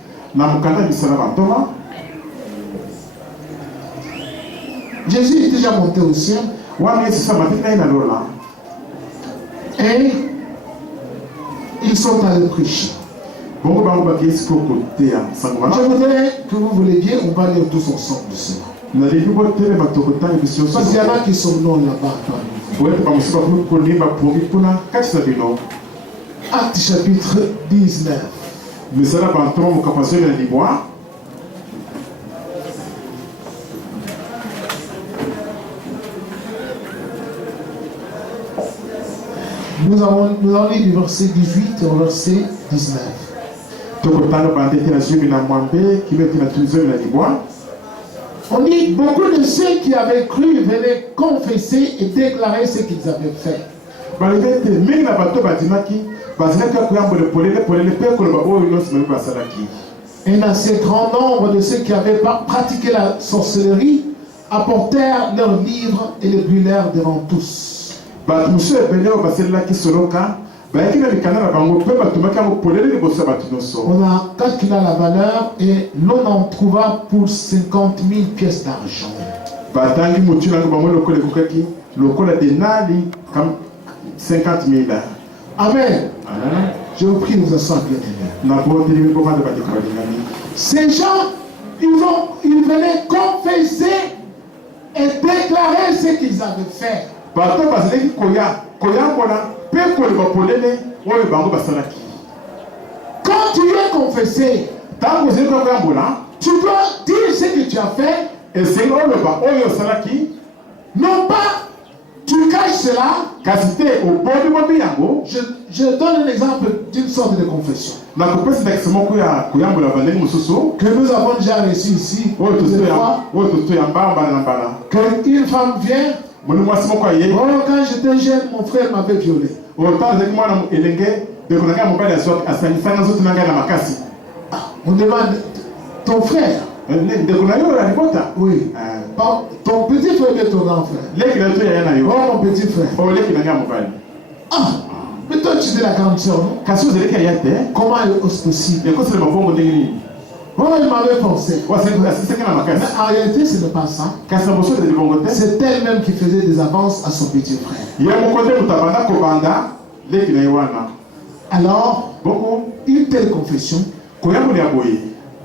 Jésus est déjà monté au ciel. Et ils sont allés prêcher. Je voudrais que vous vous leviez, on va lire tous ensemble cela. Parce qu'il y en a qui sont non là-bas. Acte chapitre 19. Nous allons lire du verset 18 au verset 19. On dit beaucoup de ceux qui avaient cru venaient confesser et déclarer ce qu'ils avaient fait. Et un assez grand nombre de ceux qui avaient pratiqué la sorcellerie apportèrent leurs livres et les brûlèrent devant tous. On a calculé la valeur et l'on en trouva pour 50 000 pièces d'argent. Amen. Je vous prie, nous asseoir bien. Ces gens, ils venaient confesser et déclarer ce qu'ils avaient fait. Quand tu es confessé, tu dois dire ce que tu as fait. Non pas, tu caches cela. Je donne un exemple d'une sorte de confession que nous avons déjà reçu ici. Qu'une femme vient. Oh, quand j'étais jeune, mon frère m'avait violé. On demande ton frère. Oui. Ton petit frère est ton grand frère. Oh, mon petit frère. Ah, mais toi tu es la grande soeur, non? Comment est-ce possible? Oh, il m'avait forcé. Mais en réalité, ce n'est pas ça. C'est elle-même qui faisait des avances à son petit frère. Alors, une telle confession,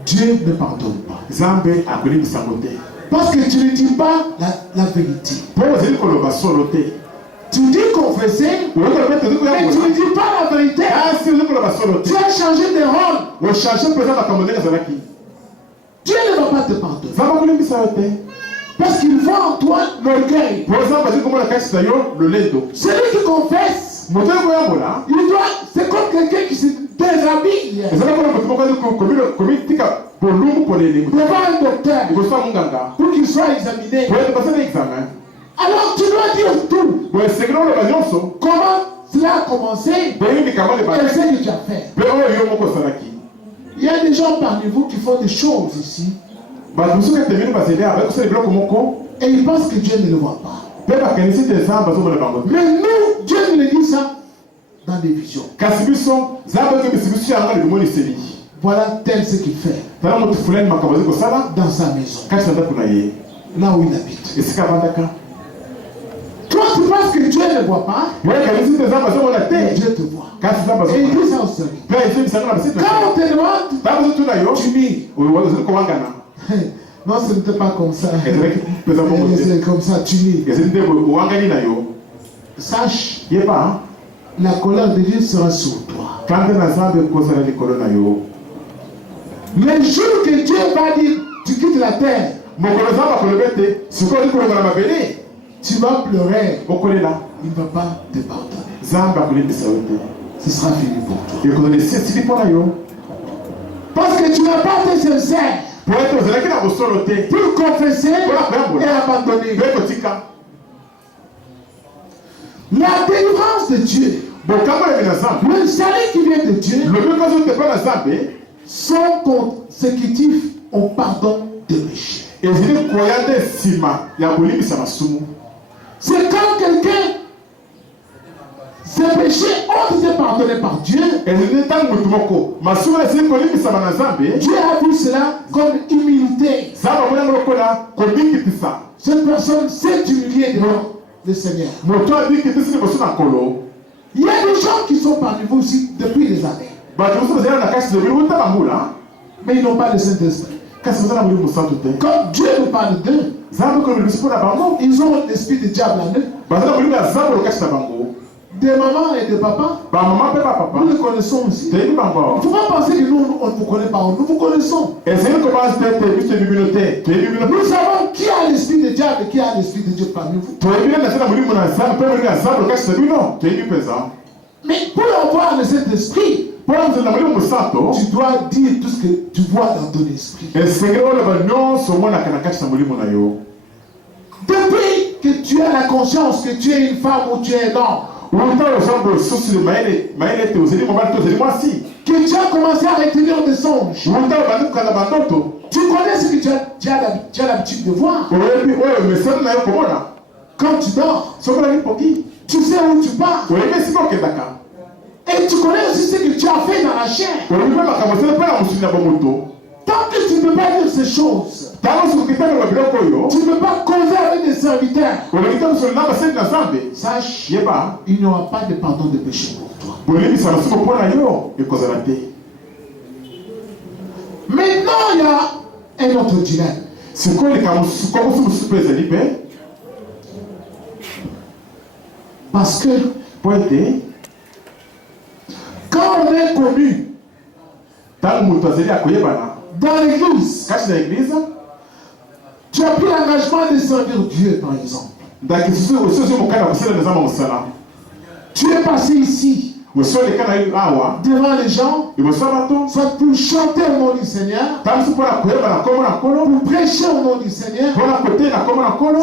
Dieu ne pardonne pas. Parce que tu ne dis pas la vérité. Tu dis confesser, mais tu ne dis pas la vérité. Tu as changé de rôle. Dieu ne va pas te pardonner. Parce qu'il voit en toi l'orgueil. Celui qui confesse, c'est comme quelqu'un qui se déshabille devant un docteur pour qu'il soit examiné. Alors tu dois dire tout. Comment cela a commencé et ce que tu as fait. Il y a des gens parmi vous qui font des choses ici. Et ils pensent que Dieu ne le voit pas. Mais nous, Dieu nous le dit ça dans des visions. Voilà tel ce qu'il fait dans sa maison, là où il habite. Toi tu penses que Dieu ne voit pas, mais Dieu te voit. Et il dit ça au sérieux. Quand on te demande, tu nies. Non, ce n'était pas comme ça. C'est comme ça, tu nies. Sache, la colère de Dieu sera sur toi. Le jour que Dieu va dire, tu quittes la terre, tu vas pleurer. Il ne va pas te pardonner. Ce sera fini pour toi. Parce que tu n'as pas été sincère pour confesser et abandonner. La délivrance de Dieu, le salut qui vient de Dieu, sont consécutifs au pardon de péché. ezili koyande sima ya kolimbisa masumu. C'est quand quelqu'un, ses péchés ont été pardonnés par Dieu. Ezili tangu mutumoko masumu ezili kolimbisa na Nzambe. Dieu a vu cela comme humilité. Zaba mwana lokola kobikitisa. Cette personne s'est humiliée devant le Seigneur. Moto abikitisa ni bosu na kolo. Il y a des gens qui sont parmi vous aussi depuis des années. Mais ils n'ont pas le Saint-Esprit. Quand Dieu nous parle d'eux, ils ont l'esprit de diable en eux. Des mamans et des papas, nous les connaissons aussi. Il ne faut pas penser que nous, on ne vous connaît pas. Nous vous connaissons. Nous savons qui a l'esprit de diable et qui a l'esprit de Dieu parmi vous. Mais pour avoir le Saint-Esprit, tu dois dire tout ce que tu vois dans ton esprit. Depuis que tu as la conscience que tu es une femme ou tu es un homme, que tu as commencé à retenir des songes, tu connais ce que tu as l'habitude de voir. Quand tu dors, tu sais où tu pars. Et tu connais aussi ce que tu as fait dans la chair. Tant que tu ne peux pas dire ces choses, tu ne peux pas causer avec des serviteurs, sache, il n'y aura pas de pardon de péché pour toi. Maintenant, il y a un autre dilemme. Parce que quand on est connu dans l'église, tu as pris l'engagement de servir Dieu, par exemple. Tu es passé ici devant les gens, soit pour chanter au nom du Seigneur, pour prêcher au nom du Seigneur.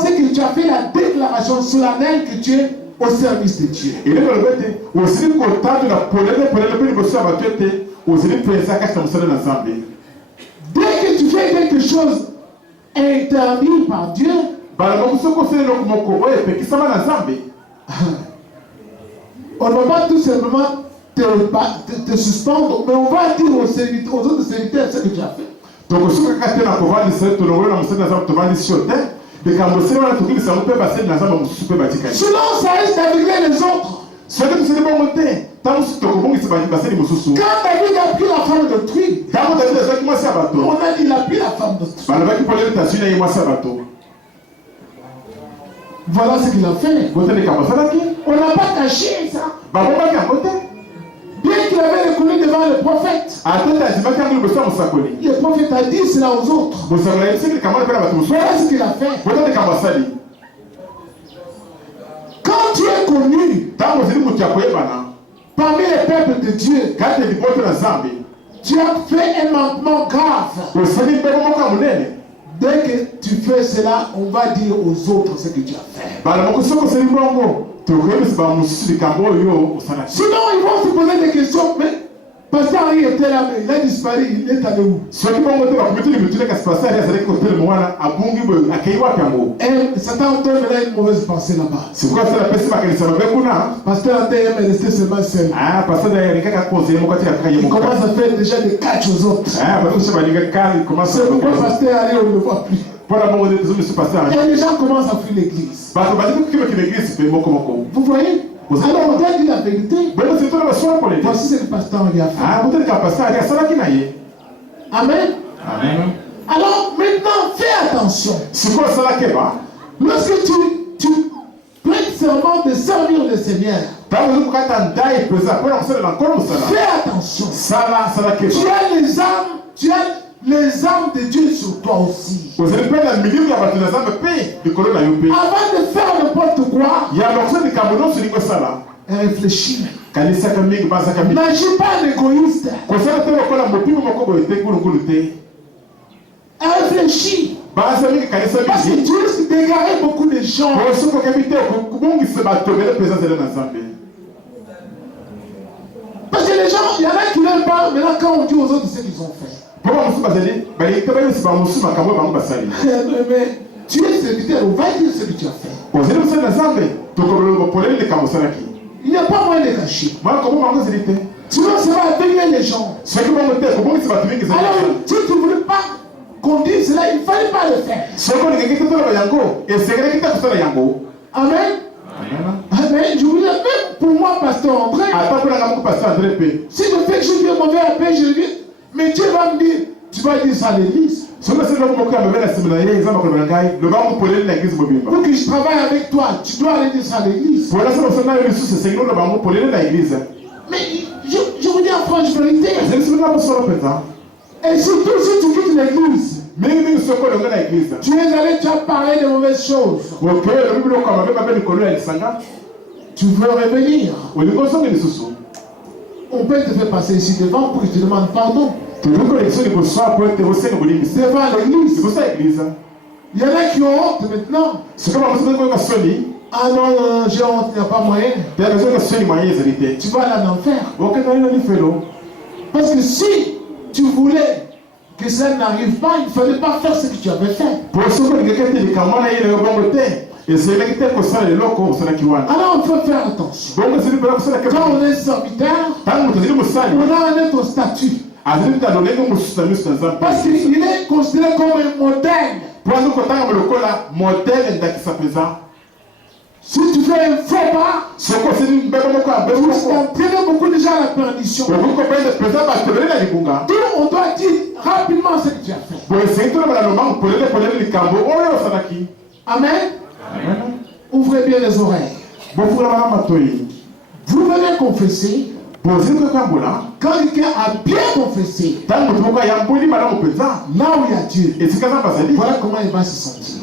C'est que tu as fait la déclaration solennelle que tu es au service de Dieu. Dès que tu fais quelque chose interdit par Dieu, on ne va pas tout simplement te suspendre, mais on va dire aux autres serviteurs ce que tu as fait. Sinon, ça risque d'aveugler les autres. Quand David a pris la femme d'autrui, on a dit qu'il a pris la femme d'autrui. Voilà ce qu'il a fait. On n'a pas caché ça. Bien qu'il avait reconnu devant le prophète, le prophète a dit cela aux autres. Voilà ce qu'il a fait. Quand tu es connu parmi les peuples de Dieu, tu as fait un manquement grave. Dès que tu fais cela, on va dire aux autres ce que tu as fait. Sinon, ils vont se poser des questions. Mais Pasteur Henri était là, mais il a disparu. Il est allé où? Et Satan donne là une mauvaise pensée là-bas. Pasteur Henri est resté seulement seul. Il commence à faire déjà des catchs aux autres. C'est pourquoi Pasteur Henri, on ne le voit plus. Et les gens commencent à fuir l'église. Vous voyez? Alors on doit dire la vérité. Voici ce que le pasteur a fait. Amen. Alors maintenant, fais attention. Lorsque tu prêtes serment de servir le Seigneur, fais attention. Tu as les armes de Dieu sur toi aussi. Avant de faire n'importe quoi, réfléchis. N'agis pas en égoïste. Réfléchis. Parce que Dieu risque d'égarer beaucoup de gens. Parce que les gens, il y en a qui n'aiment pas, maintenant quand on dit aux autres ce qu'ils ont fait. Mais tu es serviteur, on va dire ce que tu as fait. Il n'y a pas moyen de cacher. Sinon, ça va bénir les gens. Alors, si tu ne voulais pas qu'on dise cela, il ne fallait pas le faire. Amen. Amen. Je voulais même pour moi, pasteur André. Si je fais que je dis mauvais appel, je dis, mais Dieu va me dire, tu vas dire ça à l'église. Pour que je travaille avec toi, tu dois aller dire ça à l'église. Mais je vous dis en franche vérité. Et surtout si tu quittes l'église, tu es allé, tu as parlé de mauvaises choses. Tu veux revenir. On peut te faire passer ici devant pour que tu demandes pardon. Devant l'église. Il y en a qui ont honte maintenant. Ah non, j'ai honte, il n'y a pas moyen. Tu vas aller en enfer. Parce que si tu voulais que ça n'arrive pas, il ne fallait pas faire ce que tu avais fait. Alors il faut faire attention. Quand on est serviteur, on a un autre statut. Parce qu'il est considéré comme un modèle. Si tu fais un faux pas, tu entraînes beaucoup de gens à la perdition. Donc on doit dire rapidement ce que tu as fait. Amen. Ouvrez bien les oreilles. Vous venez confesser. Quand quelqu'un a bien confessé, là où il y a Dieu, voilà comment il va se sentir.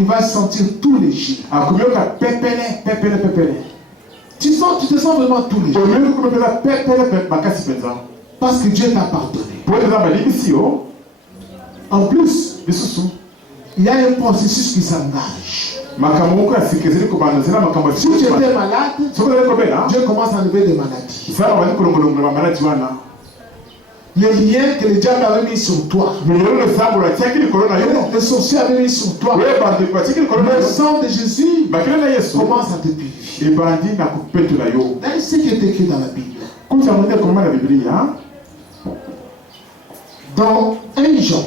Il va se sentir tout léger. Tu te sens vraiment tout léger. Parce que Dieu t'a pardonné. En plus, il y a un processus qui s'engage. Si tu étais malade, Dieu commence à enlever des maladies. Les liens que le diable avait mis sur toi, le sorcier avait mis sur toi, le sang de Jésus commence à te purifier. C'est ce qui est écrit dans la Bible. Dans 1 Jean,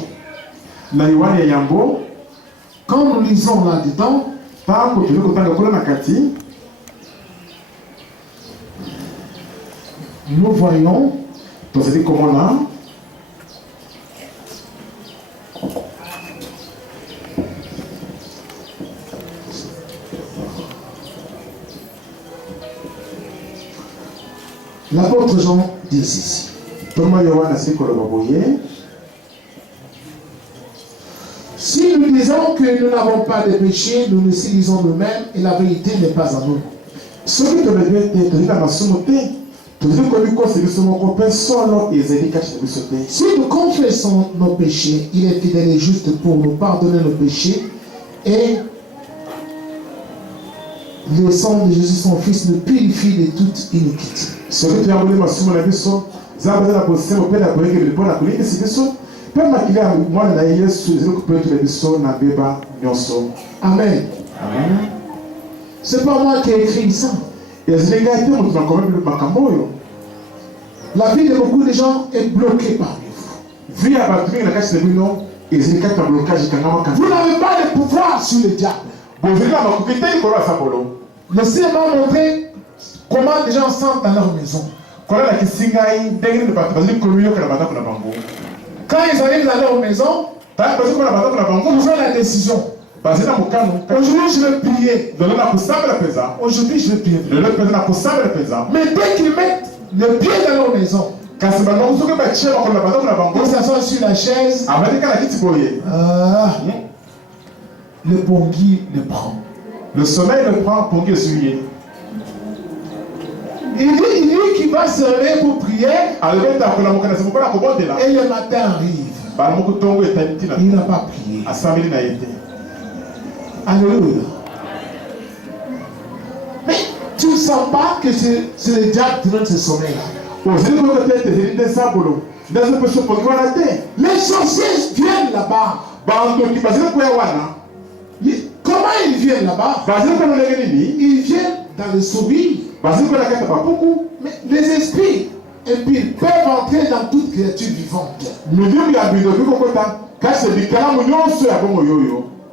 quand nous lisons là-dedans, nous voyons l'apôtre Jean dit ici. Si nous disons que nous n'avons pas de péché, nous nous séduisons nous-mêmes et la vérité n'est pas en nous. Si nous confessons nos péchés, il est fidèle et juste pour nous pardonner nos péchés et le sang de Jésus, son Fils, nous purifie de toute iniquité. Amen. C'est pas moi qui ai écrit ça. La vie de beaucoup de gens est bloquée parmi vous. Vous n'avez pas de pouvoir sur le diable. Le Seigneur m'a montré comment les gens sentent dans leur maison. Quand ils arrivent dans leur maison, ils ont la décision. Aujourd'hui je vais prier. Aujourd'hui je vais prier. Mais dès qu'ils mettent le pied dans leur maison, ils s'assoient sur la chaise. Le Pongui le prend. Le sommeil le prend pour juillet. Il dit qu'il va se réveiller pour prier. Et le matin arrive. Il n'a pas prié. Alléluia. Mais tu ne sens pas que c'est le diable qui donne ce sommeil-là. Les sorciers viennent là-bas. Comment ils viennent là-bas? Ils viennent dans le souris. Mais les esprits impurs peuvent entrer dans toute créature vivante.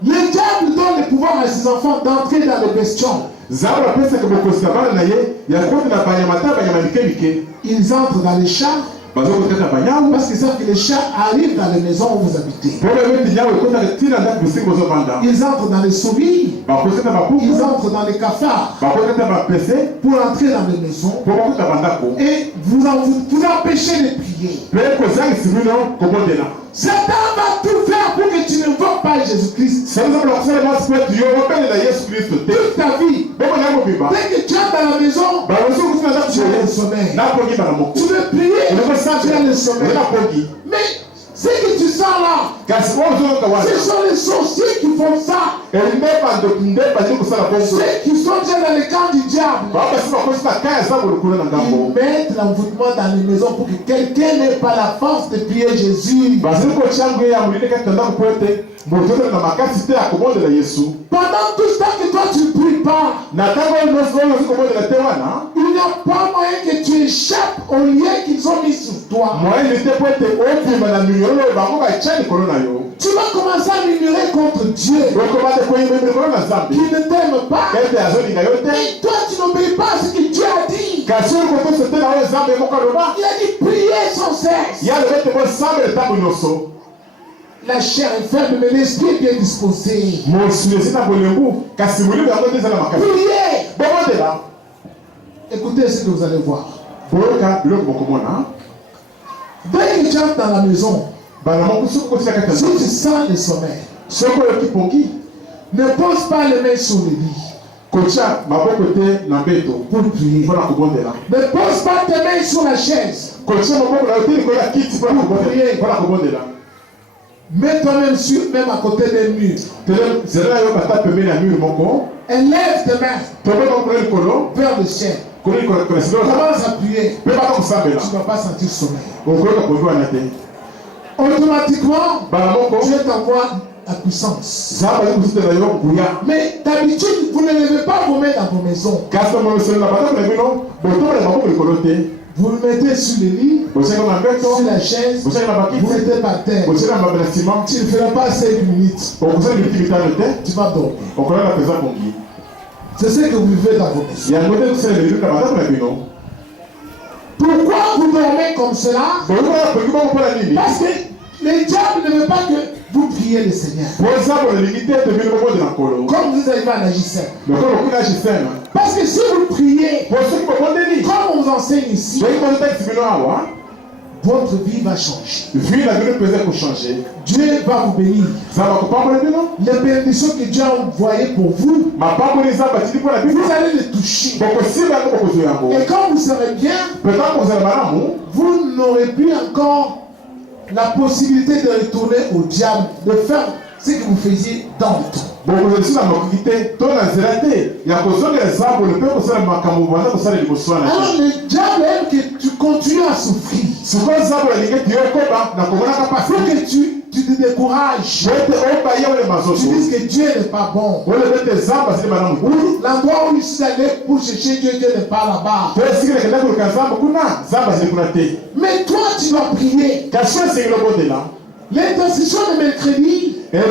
Le diable donne le pouvoir à ses enfants d'entrer dans les bestioles. Ils entrent dans les chats. Parce qu'ils savent que les chats arrivent dans les maisons où vous habitez. Ils entrent dans les souris. Ils entrent dans les cafards. Pour entrer dans les maisons. Et vous empêchez de prier. Satan va tout faire pour que tu ne vois pas Jésus-Christ. Toute ta vie. Dès que tu es dans la maison, tu as le sommeil. Tu veux prier, tu as le sommeil. Mais ce que tu sens là, ce sont les sorciers qui font ça. Ceux qui sont déjà dans le camp du diable. Ils mettent l'envoûtement dans les maisons pour que quelqu'un n'ait pas la force de prier Jésus. Pendant tout ce temps que toi tu ne pries pas, il n'y a pas moyen que tu échappes au lien qu'ils ont mis sur toi. Tu vas commencer à murmurer contre Dieu qui ne t'aime pas. Et toi tu n'obéis pas à ce que Dieu a dit. Il a dit prier sans cesse. La chair est faible, mais l'esprit est bien disposé. Priez. Écoutez ce que vous allez voir. Dès que tu entres dans la maison, si tu sens le sommeil, ne pose pas les mains sur le lit pour prier. Ne pose pas tes mains sur la chaise pour prier. Mets toi-même même à côté des murs. Élève tes mains vers le ciel. Commence à prier. Tu ne vas pas sentir sommeil. Automatiquement, Dieu t'envoie la puissance. Mais d'habitude, vous ne levez pas vos mains dans vos maisons. Vous le mettez sur le lit, sur la chaise, vous mettez par terre. Tu ne feras pas 5 minutes. Tu vas dormir. C'est ce que vous vivez dans vos maisons. Pourquoi vous dormez comme cela? Parce que le diable ne veut pas que vous priez le Seigneur. Comme vous arrivez à l'agisseur. Parce que si vous priez, comme on vous enseigne ici, votre vie va changer. Dieu va vous bénir. Les bénédictions que Dieu a envoyées pour vous, vous allez les toucher. Et quand vous serez bien, vous n'aurez plus encore la possibilité de retourner au diable, de faire ce que vous faisiez dans le temps. Alors le diable aime que tu continues à souffrir. Faut que tu te décourages. Tu dis que Dieu n'est pas bon. L'endroit où je suis allé pour chercher Dieu, Dieu n'est pas là-bas. Mais toi tu dois prier. L'intercession de mercredi et le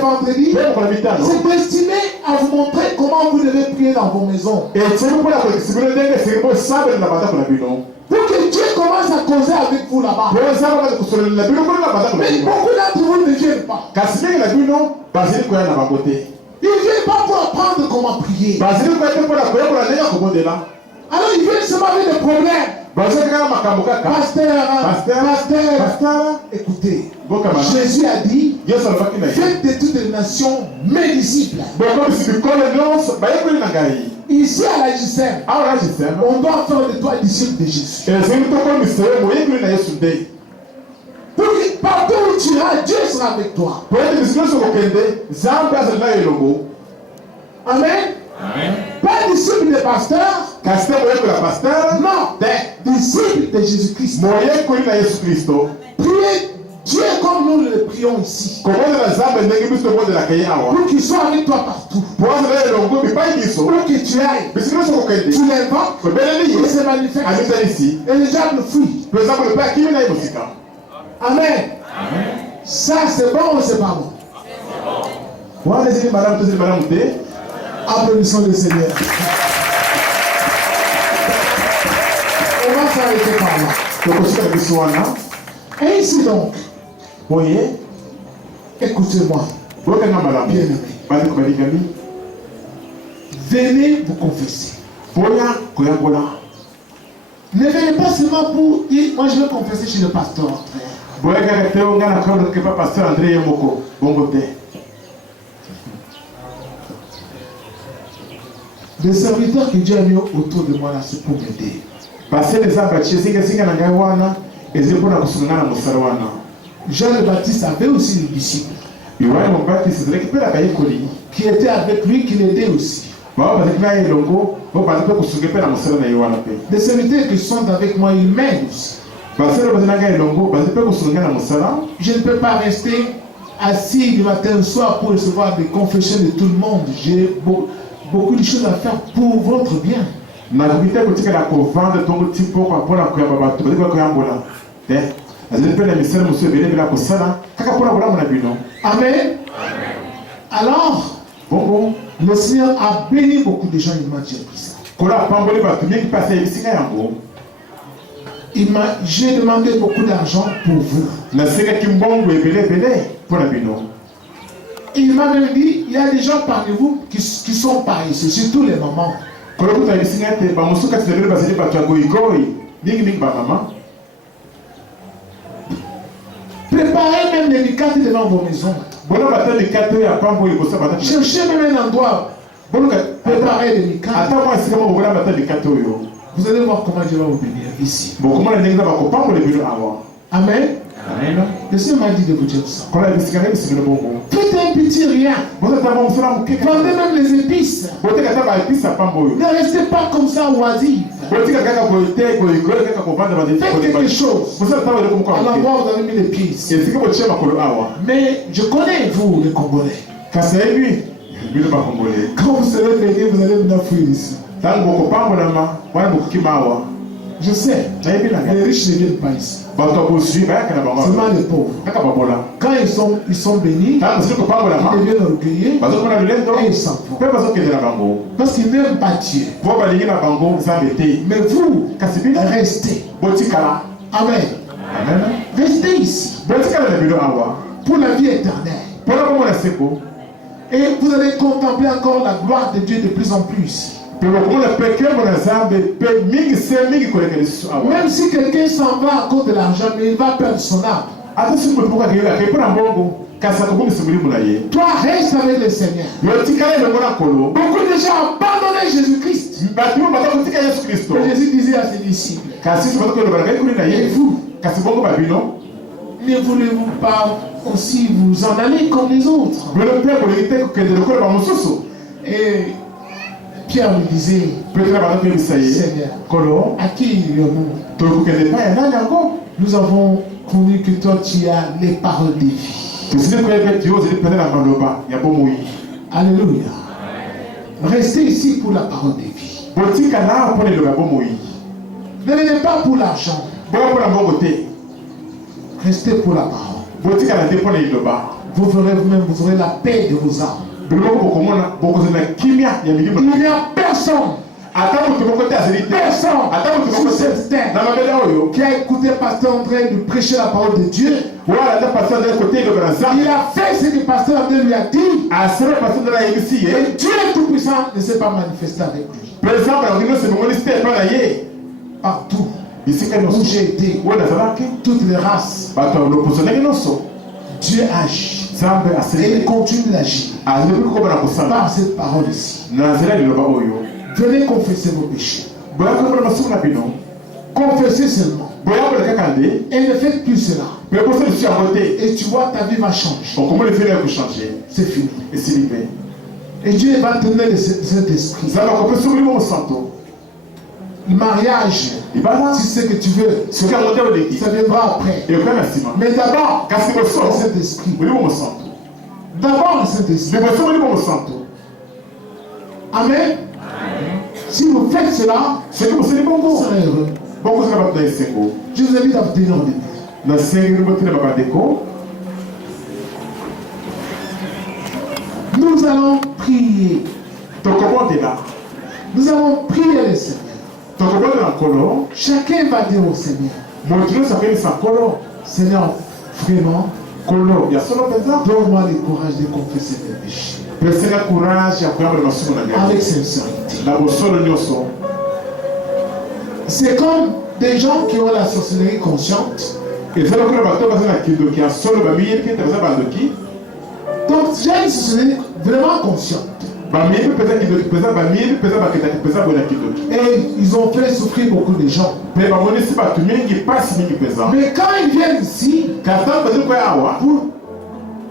vendredi, c'est destiné à vous montrer comment vous devez prier dans vos maisons. Pour que Dieu commence à causer avec vous là-bas. Mais beaucoup d'entre vous ne viennent pas. Ils ne viennent pas pour apprendre comment prier. Alors ils viennent seulement avec des problèmes. Pasteur, écoutez, Jésus a dit, faites de toutes les nations mes disciples. Ici à la JCM, on doit faire de toi disciple de Jésus. Partout où tu iras, Dieu sera avec toi. Amen. Pas disciple de pasteur. Non, des disciples de Jésus-Christ. Priez Dieu comme nous le prions ici. Pour qu'il soit avec toi partout. Où que tu ailles, tu l'invoques, il se manifeste. Et le diable fuit. Amen. Ça c'est bon ou c'est pas bon? Applaudissons le Seigneur. On va s'arrêter par là. Et ici donc, écoutez-moi, bien-aimé. Venez vous confesser. Ne venez pas seulement pour dire, moi je vais confesser chez le pasteur. Les serviteurs que Dieu a mis autour de moi là, c'est pour m'aider. Jean le Baptiste avait aussi des disciples qui étaient avec lui, qui l'aidaient aussi. Les serviteurs qui sont avec moi, ils m'aident aussi. Je ne peux pas rester assis du matin au soir pour recevoir des confessions de tout le monde. J'ai beaucoup de choses à faire pour votre bien. Amen. Alors, le Seigneur a béni beaucoup de gens, il m'a dit ça. J'ai demandé beaucoup d'argent pour vous. Il m'a même dit, il y a des gens parmi vous qui sont pareils, surtout les mamans. Préparez même les micates devant vos maisons. Cherchez même un endroit. Préparez les micates. Vous allez voir comment Dieu va vous bénir ici. Amen. Le Seigneur m'a dit de vous dire ça. Faites un petit rien. Vendez même les épices. Ne restez pas comme ça oisifs. Faites quelque chose. À l'endroit où vous avez mis les pieds. Mais je connais vous, les Congolais. Quand vous serez bénis, vous allez venir fuir ici. Je sais, les riches ne viennent pas ici. Seulement les pauvres. Quand ils sont bénis, ils deviennent orgueilleux et ils s'en vont. Parce qu'ils n'aiment pas Dieu. Mais vous, restez. Amen. Restez ici. Pour la vie éternelle. Et vous allez contempler encore la gloire de Dieu de plus en plus. Même si quelqu'un s'en va à cause de l'argent, mais il va perdre son âme. Toi, reste avec le Seigneur. Beaucoup de gens ont abandonné Jésus-Christ. Mais Jésus disait à ses disciples, et vous, ne voulez-vous pas aussi vous en aller comme les autres? Et Pierre lui disait, Seigneur, à qui irons-nous? Nous avons connu que toi tu as les paroles de vie. Alléluia. Restez ici pour la parole de vie. Ne venez pas pour l'argent. Restez pour la parole. Vous verrez vous-même, vous aurez la paix de vos âmes. Il n'y a personne sur cette terre qui a écouté Pasteur André lui prêcher la parole de Dieu. Il a fait ce que Pasteur André lui a dit. Et Dieu Tout-Puissant ne s'est pas manifesté avec lui. Partout où j'ai été, toutes les races, Dieu agit. Et il continue d'agir par cette parole ici. Venez confesser vos péchés. Confessez seulement. Et ne faites plus cela. Et tu vois, ta vie va changer. C'est fini. Et Dieu va te donner de cet esprit. le mariage, ibala si c'est ce que tu veux, soki amonde oleki ça viendra après. ekoka na nsima Mais d'abord, kasi le boso Saint-Esprit. oli bo mosantu D'abord, le Saint-Esprit. liboso oli bo mosantu Amen. Si vous faites cela, soki bosali vous bongo serez heureux. bongo ozala bato na esengo Je vous invite à vous tenir en début. nasengeli botelema bandeko. Nous allons prier. tokobondela Nous allons prier le Seigneur. tokobondela nkolo Chacun va dire au Seigneur, moto nyonso apelisa nkolo Seigneur, vraiment, nkolo ya solo mpenza donne-moi le courage de confesser mes péchés. pesenga courage ya koyamba na masumu na ngai Avec sincérité. na bosolo nyonso. C'est comme des gens qui ont la sorcellerie consciente. eza lokola bato baza na kindoki ya solo bamiyebi ete baza bandoki Donc, j'ai une sorcellerie vraiment consciente. bamiyebi mpenza kindoki mpenza bamiyebi mpenza bakendaki mpenza boye na kindoki Et ils ont fait souffrir beaucoup de gens. mpe bamonisi bato mingi mpasi mingi mpenza Mais quand ils viennent ici kata bazali koya awa pour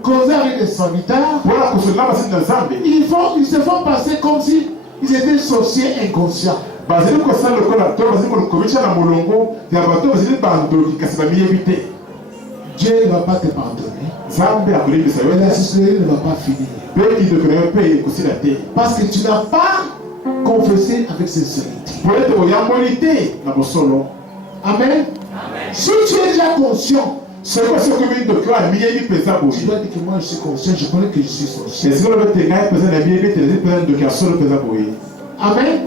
causer avec des serviteurs, mpona kosolela basali na nzambe ils se font passer comme si ils étaient sorciers inconscients. bazali kosala lokola to bazali kokomisa na molongo ya bato bazali bandoki kasi bamiyebi te. Dieu ne va pas te pardonner. nzambe akolembisa yo Mais la te sorcellerie ne va pas finir. mpe kindoki na yo mpe ekosila te Parce que tu n'as pas confessé avec sincérité. po ete oyamboli te na bosolo. Amen. Si tu es déjà conscient, soki sokomi ndoki oyo amiyebi mpenza tu boye dois dire que moi je suis conscient, je connais que je suis sorcier. esika lobi ete ngai mpenza na miyebi ete nazali mpenza ndoki ya solo mpenza boye. Amen.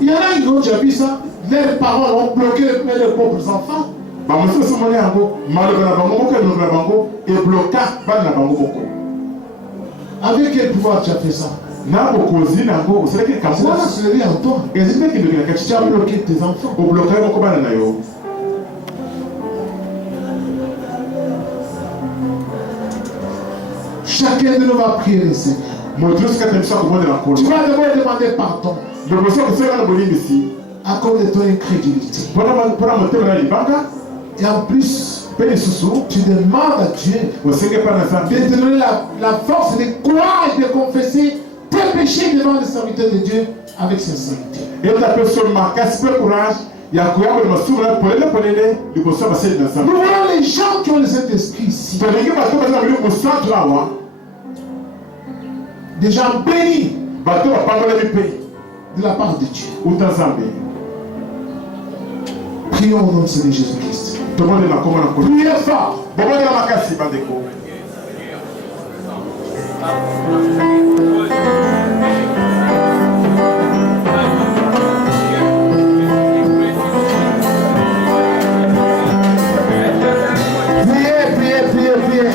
Il y en a qui ont déjà vu ça. Leurs parents ont bloqué leurs propres enfants. bamosusu osimoni yango maloba na bango moko elongo na bango ebloka bana na bango moko. Avec quel pouvoir tu as fait ça? na bokonzi na yango osalaki C'est la likambo sorcellerie en toi. ezali mpe kindoki na kati Tu as bloqué tes enfants. obloka ye moko bana na yo. Chacun de nous va prier le Seigneur. moto nyonso kati na biso akobondela nkolo Tu vas d'abord demander pardon liboso kosenga na bolimbisi à cause de ton incrédulité. mpona motema na libanga Et en plus, mpe lisusu tu demandes à Dieu osenge mpa na de nzambe te donner la force et le courage de confesser tes péchés devant les serviteurs de Dieu avec sincérité. ete apeso makasi mpe courage ya koyambola masumu na polele liboso ya basali na Nous nzambe. voyons les gens qui ont le Saint-Esprit ici. tolingi bato baza na molimo mosantu awa Des gens bénis bato bapangolami mpe de la part de Dieu. uta nzambe. Prions au nom de Seigneur Jésus-Christ. tobondela nkoma na nkolo Priez fort. bobondela makasi bandeko. Priez, priez, priez, priez.